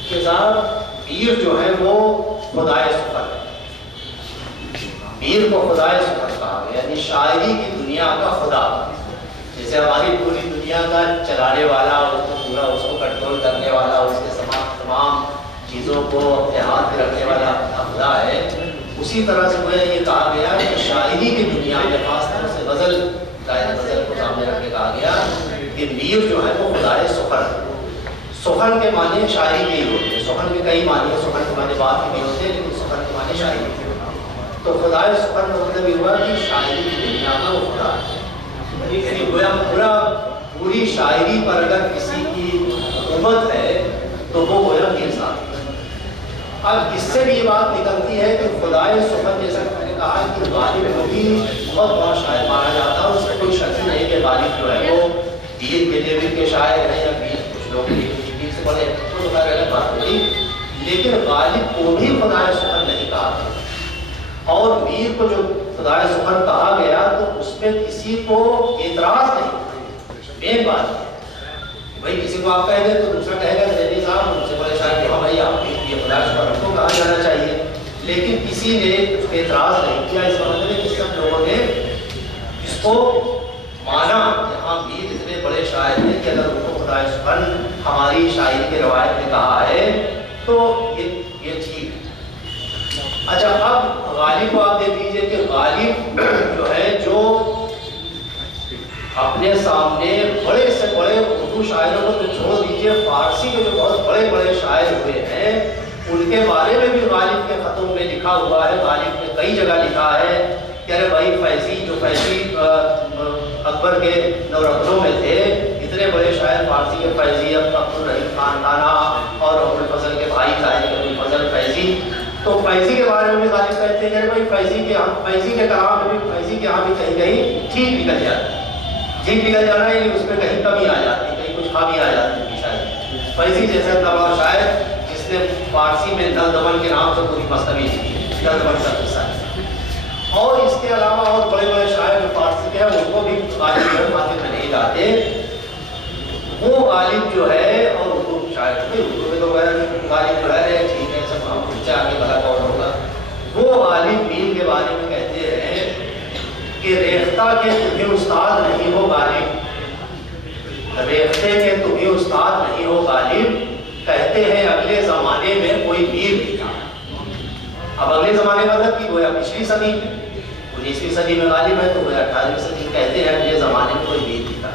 कि साहब मीर जो है वो खुदाए सुफर है। मीर को खुदाए सुफर कहा गया, यानी शायरी की दुनिया का खुदा। जैसे हमारी पूरी दुनिया का चलाने वाला, उसको पूरा उसको कंट्रोल करने वाला, उसके तमाम चीज़ों को अपने हाथ में रखने वाला खुदा है, उसी तरह से मुझे ये कहा गया कि शायरी की दुनिया में खासतौर से गज़ल को सामने रख के कहा गया कि मीर जो है वो खुदाए सुफर है। सुफर के माने शायरी के ही होते हैं, सुफर के कई माने, सुफर के माने बात के भी होते हैं, लेकिन सुफर के माने शायरी के। तो खुदाए सुफर का मतलब ये हुआ कि शायरी की दुनिया का वो खुदा है। यानी गोया पूरी शायरी पर अगर किसी की हुकूमत है तो वो गोया मीर साहब। अब इससे भी ये बात निकलती है कि खुदाए सुफर, जैसा मैंने कहा कि गालिब को भी बहुत बड़ा शायर माना जाता है, उसमें कोई शक नहीं कि गालिब जो है वो मीर के लेवल के शायर हैं या मीर कुछ लोग मीर से बड़े, तो अलग बात नहीं, लेकिन गालिब को भी खुदाए सुफर नहीं कहा। और मीर को जो खुदाए सुफर कहा गया तो उसमें किसी को एतराज नहीं। मेन बात भाई किसी को आप कह दें तो दूसरा कहेगा नहीं साहब उनसे बड़े शायद कि हाँ भाई आप ये खुदाए सुफर हमको कहा जाना चाहिए, लेकिन किसी ने उस पर एतराज़ नहीं किया। इसका मतलब है कि सब लोगों ने इसको माना कि हाँ मीर इतने बड़े शायर हैं कि अगर उनको खुदाए सुफर हमारी शायरी की रवायत में कहा है तो ये ठीक है। अच्छा, अब गालिब को आप देख लीजिए कि गालिब जो है, जो अपने सामने बड़े से बड़े उर्दू शायरों को तो छोड़ दीजिए, फारसी के जो बहुत बड़े बड़े शायर हुए हैं उनके बारे में भी गालिब के खतों में लिखा हुआ है। गालिब ने कई जगह लिखा है कि अरे भाई फैजी जो फैजी अकबर के नवरत्नों में थे, इतने बड़े शायर फारसी के फैजी, अब्दुल रहीम खान ताना और अबुल फजल के भाई था अबुल फजल फैजी, तो फैजी के बारे में भी गालिब कहते हैं कि भाई फैजी के कलाम में भी फैजी के यहाँ भी कहीं कहीं ठीक निकल जाता है। ठीक निकल जाना है, उसमें कहीं कमी आ जाती है, कहीं कुछ खामी आ जाती है शायद। फैजी जैसा इतना बड़ा शायर जिसने फारसी में नल दमन के नाम से पूरी मस्तवी लिखी है, नल दमन का किस्सा है। और इसके अलावा और बड़े बड़े शायर जो फारसी के हैं उनको भी गालिब खातिर में नहीं लाते। वो गालिब जो है और उर्दू शायर उर्दू में तो गालिब जो है ठीक है, सब हम आगे भला कौन होगा। वो गालिब मीर के बारे में कहते हैं कि रेख्ता के तुम्हें उस्ताद नहीं हो गालिब, रेख्ते के तुम्हें उस्ताद नहीं हो गालिब, कहते हैं अगले जमाने में कोई मीर भी था। अब अगले जमाने में मतलब कि गोया पिछली सदी में, 19वीं सदी में गालिब है तो गोया 18वीं सदी में, कहते हैं अगले जमाने में कोई मीर भी था।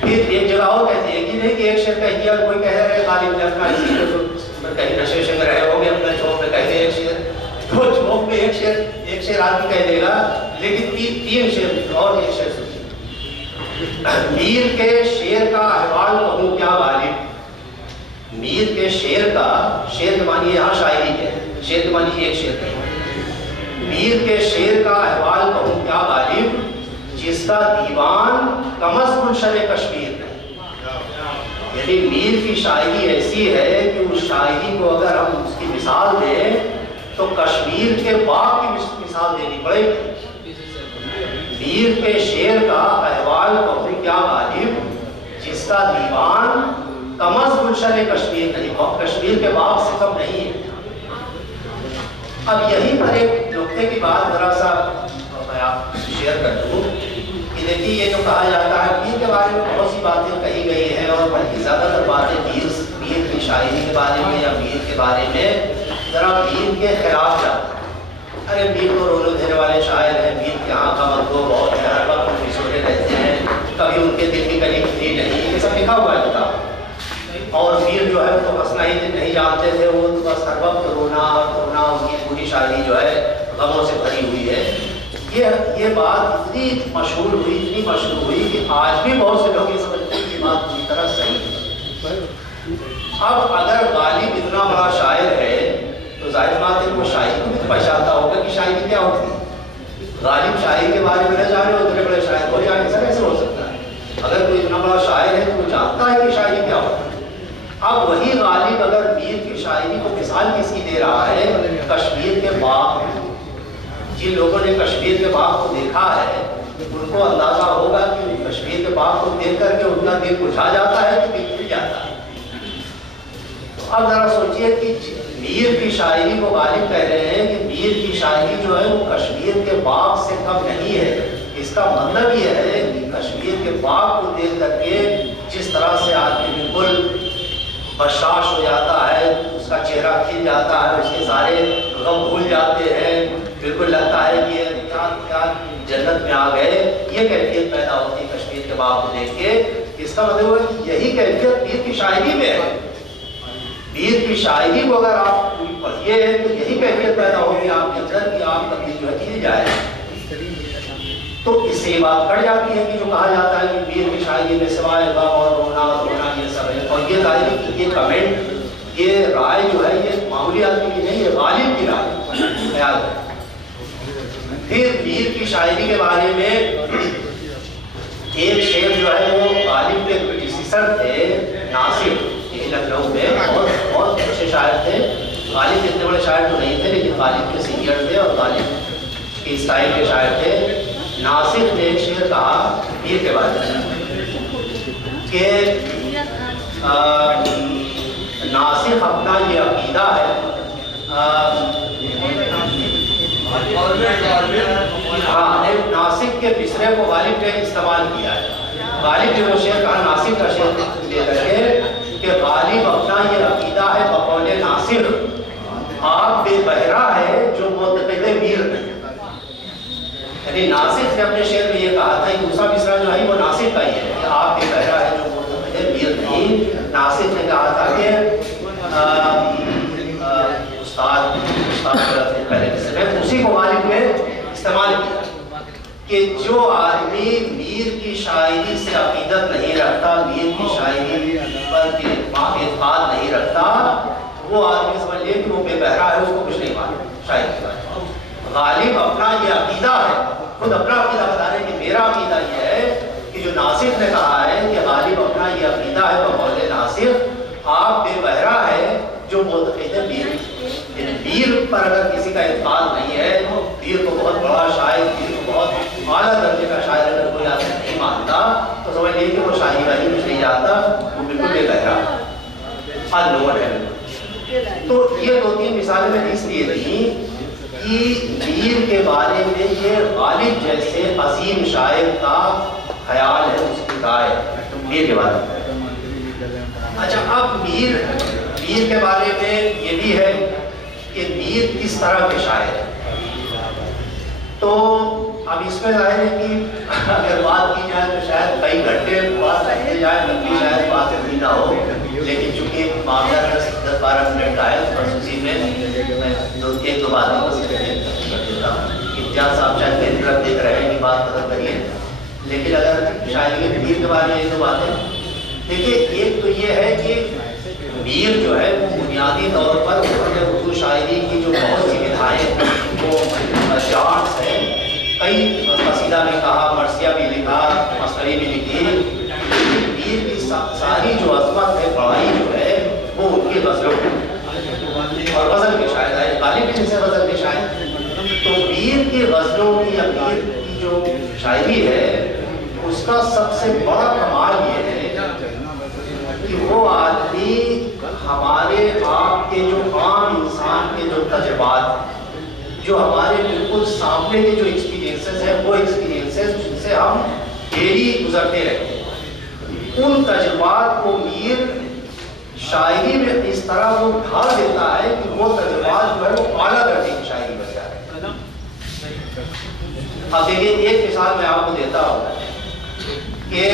फिर एक जगह और कहते हैं कि नहीं कि एक शेर कह दिया, कोई कह रहे गालिब ने अपना कहीं नशे में रहे होंगे, अपने चौक में कहते एक शेर, तो चौक में एक शेर आदमी कह देगा, लेकिन तीन शेर और एक शेर सुनिए। मीर के शेर का अहवाल कहूँ क्या गालिब, मीर के शेर का, शेर के मानिए यहाँ शायरी है, शेर के मानिए एक शेर है। मीर के शेर का अहवाल कहूँ क्या गालिब, जिसका दीवान कमस गुलशन कश्मीर है। यदि मीर की शायरी ऐसी है कि उस शायरी को अगर हम उसकी मिसाल दें तो कश्मीर के बाग की मिसाल देनी पड़ेगी। मीर के शेर का अहवाल कहूँ क्या गालिब, जिसका दीवान कमस गुलशन कश्मीर नहीं, कश्मीर के बाग से कम नहीं है। अब यहीं पर एक नुक्ते की बात जरा सा मैं आपसे शेयर कर दूँ कि देखिए ये जो कहा जाता है मीर के बारे में बहुत सी बातें कही गई हैं, और बल्कि ज़्यादातर बातें मीर की शायरी के बारे में या मीर के बारे में जरा मीर के खिलाफ जाता है। अरे मीर को रोने देने वाले शायर हैं, मीर के यहाँ का मतलब बहुत है, हर वक्त उनकी सोते रहते हैं, कभी उनके दिल की कहीं खुली नहीं, ये सब लिखा हुआ है किताब। और मीर जो है तो हंसना ही नहीं जानते थे, वो तो बस हर वक्त रोना रोना, उनकी पूरी शायरी जो है गमों से भरी हुई है। ये बात इतनी मशहूर हुई कि आज भी बहुत से लोग ये समझते हैं कि बात पूरी तरह सही है। अब अगर गालिब इतना बड़ा शायर है तो जाहिर बात है वो शायरी को भी तो पहचानता होगा कि शायरी क्या होती है। गालिब शायरी के बारे में न जाने और इतने बड़े शायर हो जाए, ऐसा कैसे हो सकता है? अगर कोई इतना बड़ा शायर है तो वो जानता है कि शायरी क्या होती है। अब वही गालिब अगर मीर की शायरी को मिसाल किसकी दे रहा है, कश्मीर के बाग। जिन लोगों ने कश्मीर के बाग को देखा है उनको अंदाजा होगा कि कश्मीर के बाग को देख करके उनका दिल बुझा जाता है कि दिल खिल जाता है। तो अब जरा सोचिए कि मीर की शायरी को गालिब कह रहे हैं कि मीर की शायरी जो है वो कश्मीर के बाग से कम नहीं है। इसका मतलब ये है कि कश्मीर के बाग को देख करके जिस तरह से आदमी बिल्कुल बर्दाश्त हो जाता है, उसका चेहरा खिल जाता है, उसके सारे गम भूल जाते हैं, बिल्कुल लगता है कि क्या जन्नत में आ गए, ये कैफियत पैदा होती है कश्मीर के बाग को देख के। इसका मतलब है कि यही कैफियत मीर की शायरी में है। मीर की शायरी को अगर आप पढ़िए तो यही कैफियत पैदा होगी आपके अंदर कि आपका दिल जो है खिल जाए। तो इससे बात कट जाती है कि जो कहा जाता है कि मीर की शायरी में सिवाय गम और रोना ये सब है। और ये गालिब ये कमेंट, ये राय जो है ये मामूली आदमी की नहीं है, गालिब की राय ख्याल है। फिर मीर की शायरी के बारे में एक शेर जो है वो गालिब के क्रिटिसिसर थे, नासिर, ये लखनऊ में बहुत अच्छे शायर थे। गालिब इतने बड़े शायर तो नहीं थे लेकिन गालिब के सीनियर थे और गालिब के स्टाइल के शायर थे। नासिर ने एक शेर कहा मीर के बारे में कि नासिर अपना ये अकीदा है, हाँ एक नासिक के मिसरे को गालिब ने इस्तेमाल किया है। गालिब ने वो शेर कहा, नासिक का शेर दे करके कि गालिब अपना ये अकीदा है बकौले नासिर, आप बेबहरा है जो मोतक़िद मीर नहीं। यानी नासिक ने अपने शेर में ये कहा था, दूसरा मिसरा तीसरा जो है वो नासिर का ही है कि आप बेबहरा है जो बोलते हैं मीर नहीं। नासिर ने कहा था कि उस्ताद पहले किस्से उसी को गालिब में इस्तेमाल किया कि जो आदमी मीर की शायरी से अकीदत नहीं रखता, मीर की शायरी पर एतमाद नहीं रखता, वो आदमी समझ ले कि वो बेबहरा है, उसको कुछ नहीं मालूम शायरी के बारे में। गालिब अपना ये अकीदा है, खुद अपना अकीदा बता रहे कि मेरा अकीदा ये है कि जो नासिर ने कहा है कि गालिब अपना ये अकीदा है बकौल नासिर, आप बेबहरा है जो बोलते हैं मीर पर अगर किसी का एतमाद नहीं है, मीर को बहुत बड़ा शायर, मीर को बहुत आला दर्जे का शायर अगर कोई आदमी नहीं मानता तो समझ लीजिए कि वो शायरी वाली कुछ नहीं जानता, वो बिल्कुल बेबहरा अनलोन है। तो ये 2-3 मिसालें मैंने इसलिए दी कि मीर के बारे में ये गालिब जैसे अजीम शायर का ख्याल है, उसकी राय मीर के बारे में। अच्छा, अब मीर के बारे में ये भी है कि मीर किस तरह के शायर है। तो अब इसमें जाहिर है कि अगर बात की जाए तो शायद कई घंटे बात रखते जाए, लंबी शायद बात भी ना हो, लेकिन चूंकि मामला 10-12 मिनट का है तो बस उसी में मैं 1-2 बातें बस कर देता हूँ। इम्तियाज साहब शायद मेरी तरफ देख रहे हैं कि बात खत्म करिए, लेकिन अगर शायरी के मीर के बारे में 1-2 बातें देखिए। एक तो ये है कि मीर जो है वो बुनियादी तौर पर उन्होंने उर्दू शायरी की जो बहुत सी विधाएँ वो जाट्स है, कई कसीदा में कहा, मरसिया भी लिखा, मसरी भी लिखी। मीर की सारी जो अजमत है, बड़ाई जो है वो उनकी गज़लों और गज़ल के शायद है, गालिब भी जैसे गज़ल के शायद। तो मीर की गज़लों की या मीर की जो शायरी है उसका सबसे बड़ा कमाल ये है कि वो आदमी हमारे आपके जो आम इंसान के जो तजुर्बात, जो हमारे बिल्कुल सामने के जो एक्सपीरियंसेस हैं, वो एक्सपीरियंसेस जिनसे हम डेली गुजरते रहते हैं, उन तजुर्बात को मीर शायरी में इस तरह वो ढाल देता है कि वो तजुर्बात जो है वो आला दर्जे की शायरी बन जाए। अब देखिए, एक मिसाल मैं आपको देता हूँ कि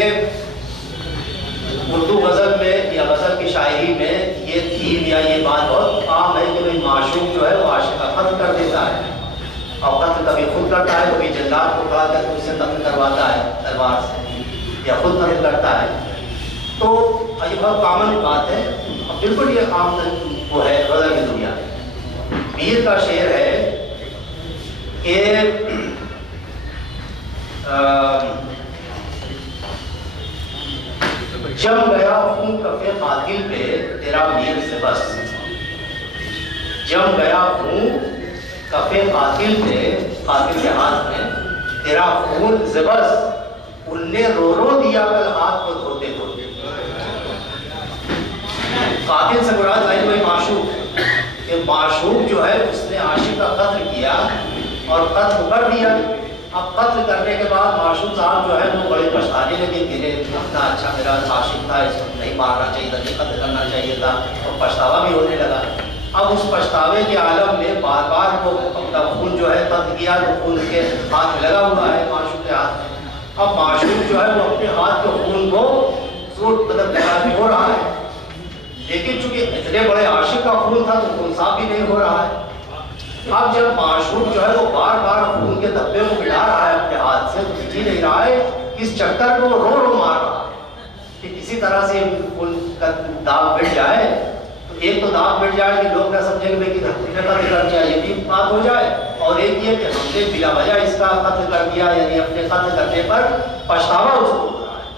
उर्दू गज़ल में या गज़ल की शायरी में ये थीम या ये बात बहुत आम है कि भाई माशूक जो है वो आशिक का कत्ल कर देता है, और कत्ल कभी खुद करता है, कभी जल्लाद को बुला कर उससे कत्ल करवाता है तलवार से, या खुद कत्ल करता है। तो ये बहुत कॉमन बात है, और बिल्कुल ये आम वो है गज़ल की दुनिया में। मीर का शेर है कि जम गया खून कफे कातिल पे तेरा मीर से बस, जम गया खून कफे कातिल पे, कातिल के हाथ में तेरा खून ज़बस, उनने रो रो दिया कल हाथ को धोते धोते। कातिल से मुराद है कोई माशूक, कि माशूक जो है उसने आशिक का कत्ल किया और कत्ल कर दिया। अब कत्ल करने के बाद माशूक साहब जो है वो बड़े पछताने लगे, मेरे इतना अच्छा मेरा आशिक था, इसको नहीं मारना चाहिए था, नहीं कत्ल करना चाहिए था, और पछतावा भी होने लगा। अब उस पछतावे के आलम में बार बार वो अपना खून जो है कत्ल किया, तो खून के हाथ में लगा हुआ है, माशूक के हाथ में। अब माशूक जो है वो अपने हाथ के खून को मतलब भी हो रहा है, लेकिन चूंकि इतने बड़े आशिक का खून था तो खून साफ भी नहीं हो रहा है। अब जब माशूक जो है वो बार बार खून के धब्बे को मिला रहा है अपने हाथ से, तो जी नहीं रहा है, इस चक्कर को रो रो मार रहा है कि किसी तरह से खून का दाग मिट जाए। तो एक तो दाग मिट जाए कि लोग ना समझेंगे कि हमने कत्ल कर दिया, ये भी बात हो जाए, और एक ये कि हमने बिला वजह इसका कत्ल कर दिया, यानी अपने कत्ल करने पर पछतावा उसको हो रहा है।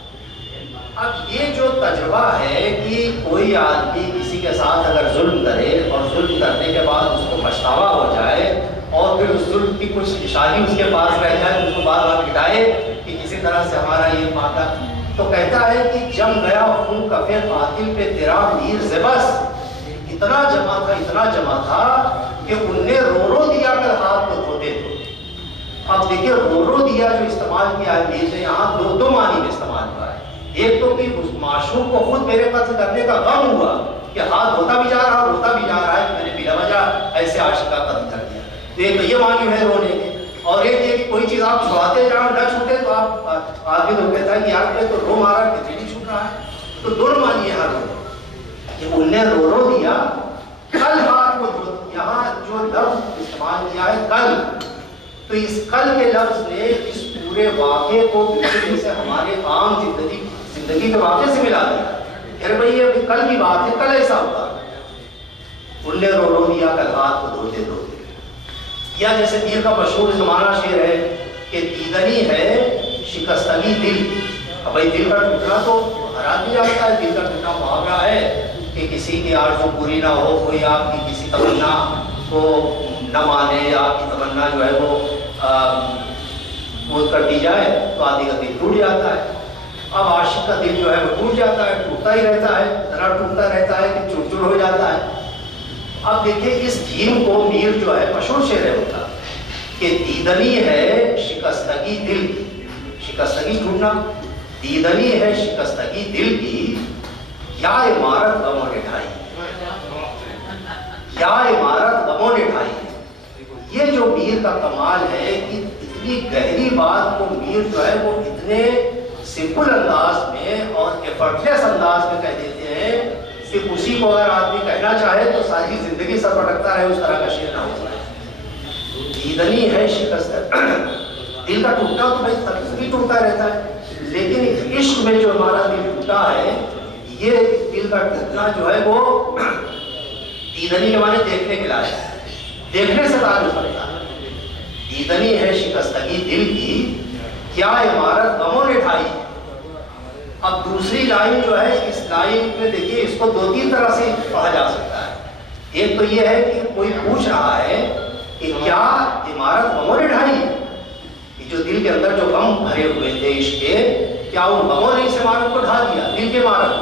अब ये जो तजुर्बा है कि कोई आदमी किसी के साथ अगर जुल्म करे और जुल्म करने के बाद उसको पछतावा हो जाए, और फिर उस जुल्म की कुछ निशानी उसके पास रह जाए, उसको बार बार मिटाए कि किसी तरह से हमारा ये माता, तो कहता है कि जम गया खून कफे कातिल पे तेरा मीर ज़बस, इतना जमा था कि उनने रो रो दिया कर हाथ को धोते थे। अब देखिए, रो रो दिया जो इस्तेमाल किया है मीर ने यहाँ दो मानी में इस्तेमाल हुआ है। एक तो कि उस माशूक को खुद मेरे कत्ल करने का गम हुआ कि हाथ धोता भी जा रहा है, रोता भी जा रहा है कि मैंने बिला वजह ऐसे आशिक का कत्ल कर दिया। तो एक तो ये मानी है रोने के, और एक ये कि कोई चीज आप छुड़ाते जाओ न छूटे तो आप आदमी तो कहता है कि यार पे तो रो मारा कि नहीं छूट रहा है, तो दोनों मानिए यहाँ कि उनने रो दिया कल हाथ को धो। यहाँ जो लफ्ज इस्तेमाल किया है कल, तो इस कल के लफ्ज ने इस पूरे वाक़े को बिल्कुल जैसे हमारे आम जिंदगी के वाक़े से मिला दिया। अरे भाई ये अभी कल की बात है, कल ऐसा हुआ, उनने रो दिया कल हाथ को धोते धोते। या जैसे पीर का मशहूर जमाना शेर है कि दीदनी है शिकस्तगी दिल। अब भाई दिल का टूटना तो हर आदमी जानता है, दिल का टूटना मुहावरा है कि किसी की आरज़ू पूरी ना हो, कोई आपकी किसी तमन्ना को न माने या आपकी तमन्ना जो है वो पूर्ण कर दी जाए तो आदमी का दिल टूट जाता है। अब आशिक का दिल जो है वो टूट जाता है, टूटता ही रहता है, इतना टूटता रहता है कि चुरचुर हो जाता है। अब देखिए इस थीम को मीर जो है मशहूर शेर है उनका कि दीदनी है शिकस्तगी दिल, शिकस्तगी टूटना, दीदनी है शिकस्तगी दिल की, क्या इमारत गमों ने ढाई, क्या इमारत गमों ने ढाई। ये जो मीर का कमाल है कि इतनी गहरी बात को मीर जो है वो इतने सिंपल अंदाज में और एफर्टलेस अंदाज में कह देते हैं कि उसी को अगर आदमी कहना चाहे तो सारी जिंदगी सर भटकता रहे, उस तरह का शेर ना हो जाए। दीदनी है शिकस्त दिल का टूटना तो भाई तभी टूटता रहता है, लेकिन इश्क में जो हमारा दिल टूटा है, ये दिल का टूटना जो है वो दीदनी के माने देखने के लायक है, देखने से ताल्लुक रखता है। दीदनी है शिकस्तगी दिल की, क्या इमारत गमों ने ढाई। अब दूसरी लाइन जो है, इस लाइन में देखिए इसको दो तीन तरह से पढ़ा जा सकता है। एक तो ये है कि कोई पूछ रहा है कि क्या इमारत गमों ने ढाई, कि जो दिल के अंदर जो गम भरे हुए थे इश्क के, क्या उन गमों ने इस इमारत को ढा दिया, दिल की इमारत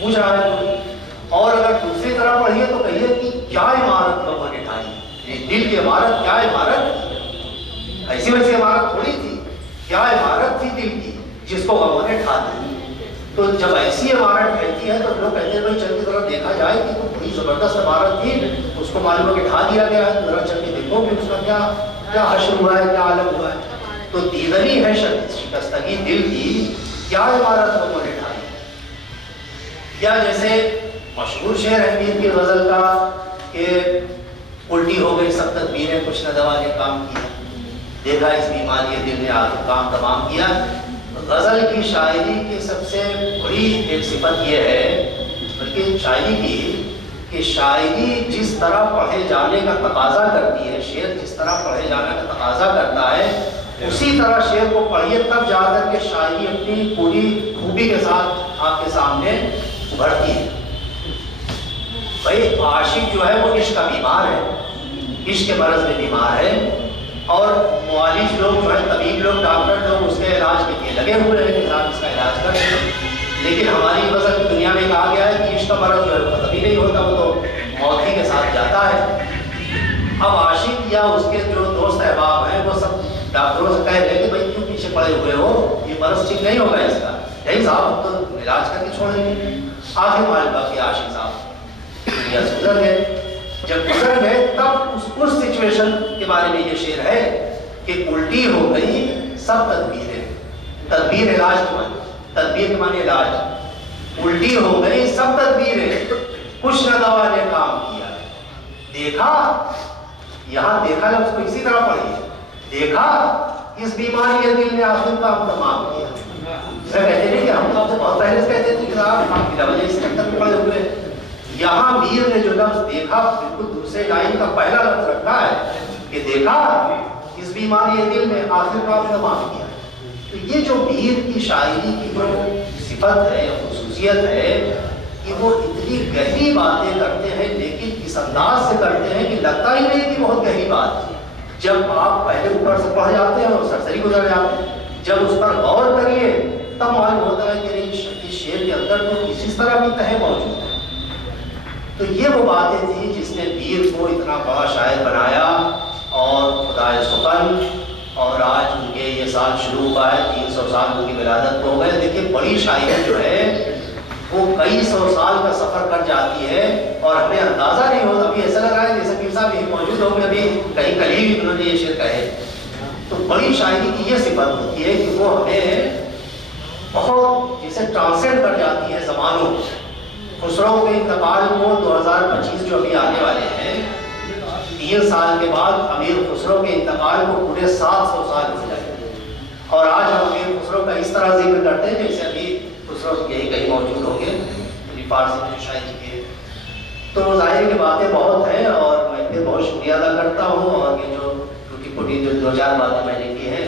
पूछ रहा है कोई। और अगर दूसरी तरह पढ़िए तो कहिए कि क्या इमारत गमों ने ढाई, दिल की इमारत, क्या इमारत, ऐसी वैसी इमारत थोड़ी थी, क्या इमारत थी दिल की जिसको गमों ने ढा दी। तो जब ऐसी इमारत कहती है तो लोग कहते हैं भाई चल के जरा देखा जाए कि तो बड़ी जबरदस्त इमारत थी, उसको मालूम है कि ढा दिया गया है, जरा चल के देखो कि उसका क्या क्या हश्र हुआ है, क्या आलम हुआ है। तो दीदनी है शिकस्तगी दिल की, क्या इमारत गमों ने ढाई। या जैसे मशहूर शेर है मीर की गजल का कि उल्टी हो गई सब तदबीरें कुछ न दवा ने काम किया, देखा इस बीमारी दिल ने आगे काम तमाम किया। गजल की शायरी की सबसे बड़ी एक सिफत यह है, बल्कि शायरी की, कि शायरी जिस तरह पढ़े जाने का तकाजा करती है, शेर जिस तरह पढ़े जाने का तकाजा करता है, उसी तरह शेर को पढ़िए तब जाकर के शायरी अपनी पूरी खूबी के साथ आपके सामने उभरती है। भाई आशिक जो है वो इश्क का बीमार है, इश्क के मर्ज में बीमार है, और मुआलिज लोग जो है, तबीब लोग, डॉक्टर लोग उसके इलाज के लिए लगे हुए हैं कि आप इसका इलाज करें। लेकिन हमारी गज़ल की दुनिया में कहा गया है कि इश्क का मर्ज जो है खत्म ही नहीं होता, वो तो मौत ही के साथ जाता है। अब आशिक या उसके जो दोस्त अहबाब हैं वो सब डॉक्टरों से कह रहे हैं कि भाई क्यों पीछे पड़े हुए हो, ये मर्ज ठीक नहीं होगा इसका, यही साहब तो इलाज करके छोड़ेंगे। आखिर मालूम कि आशिक साहब दुनिया से गुजर गए। जब गुजर गए तब उस सिचुएशन के बारे में ये शेर है कि उल्टी हो गई सब तदबीरें, तदबीर इलाज के माने, तदबीर के माने इलाज, उल्टी हो गई सब तदबीरें कुछ न दवा ने काम किया। देखा, यहाँ देखा जब उसको इसी तरह पढ़िए, देखा इस बीमारी दिल ने आखिर काम तमाम किया। कहते थे कि हम तो आपसे बहुत पहले से कहते थे कि आप काम की वजह इसके अंदर पड़े हुए। यहाँ मीर ने जो लफ्ज देखा बिल्कुल दूसरे लाइन का पहला लफ्ज रखा है कि देखा इस बीमारी दिल में आखिर काम तमाम किया। तो ये जो मीर की शायरी की जो सिफत है या खुसूसियत है कि वो इतनी गहरी बातें करते हैं, लेकिन इस अंदाज से करते हैं कि लगता ही नहीं कि बहुत गहरी बात है। जब आप पहले ऊपर से पढ़ जाते हैं और सरसरी गुजर जाते हैं, जब उस पर गौर करिए तब मालूम होता है कि इस शेर के अंदर तो किसी तरह की तह मौजूद है। तो ये वो बातें थी जिसने मीर को इतना बड़ा शायर बनाया, और खुदाए सुकन, और आज उनके ये साल शुरू हुआ है, 300 साल उनकी विलादत को हो गए। देखिए बड़ी शायरी जो है वो कई सौ साल का सफर कर जाती है और हमें अंदाजा नहीं होता। अभी ऐसा लग रहा है जैसे पीर साहब यही मौजूद होंगे, अभी कहीं कल ही उन्होंने ये शेर कहे तो बड़ी शायरी की ये सिफत होती है कि वो हमें बहुत जिसे ट्रांसेंड कर जाती है ज़मानों। खुसरो के इंतकाल को 2025 जो अभी आने वाले हैं, 3 साल के बाद अमीर खुसरो के इंतकाल को पूरे 700 साल हो जाए, और आज हम अमीर खुसरो का इस तरह जिक्र करते हैं जैसे अभी खुसरो यही कहीं मौजूद होंगे, फारसी में जो शायरी के। तो जाहिर की बातें बहुत हैं और मैं फिर बहुत शुक्रिया अदा करता हूँ, और ये जो टूटी फूटी जो 2-4 बातें मैंने की हैं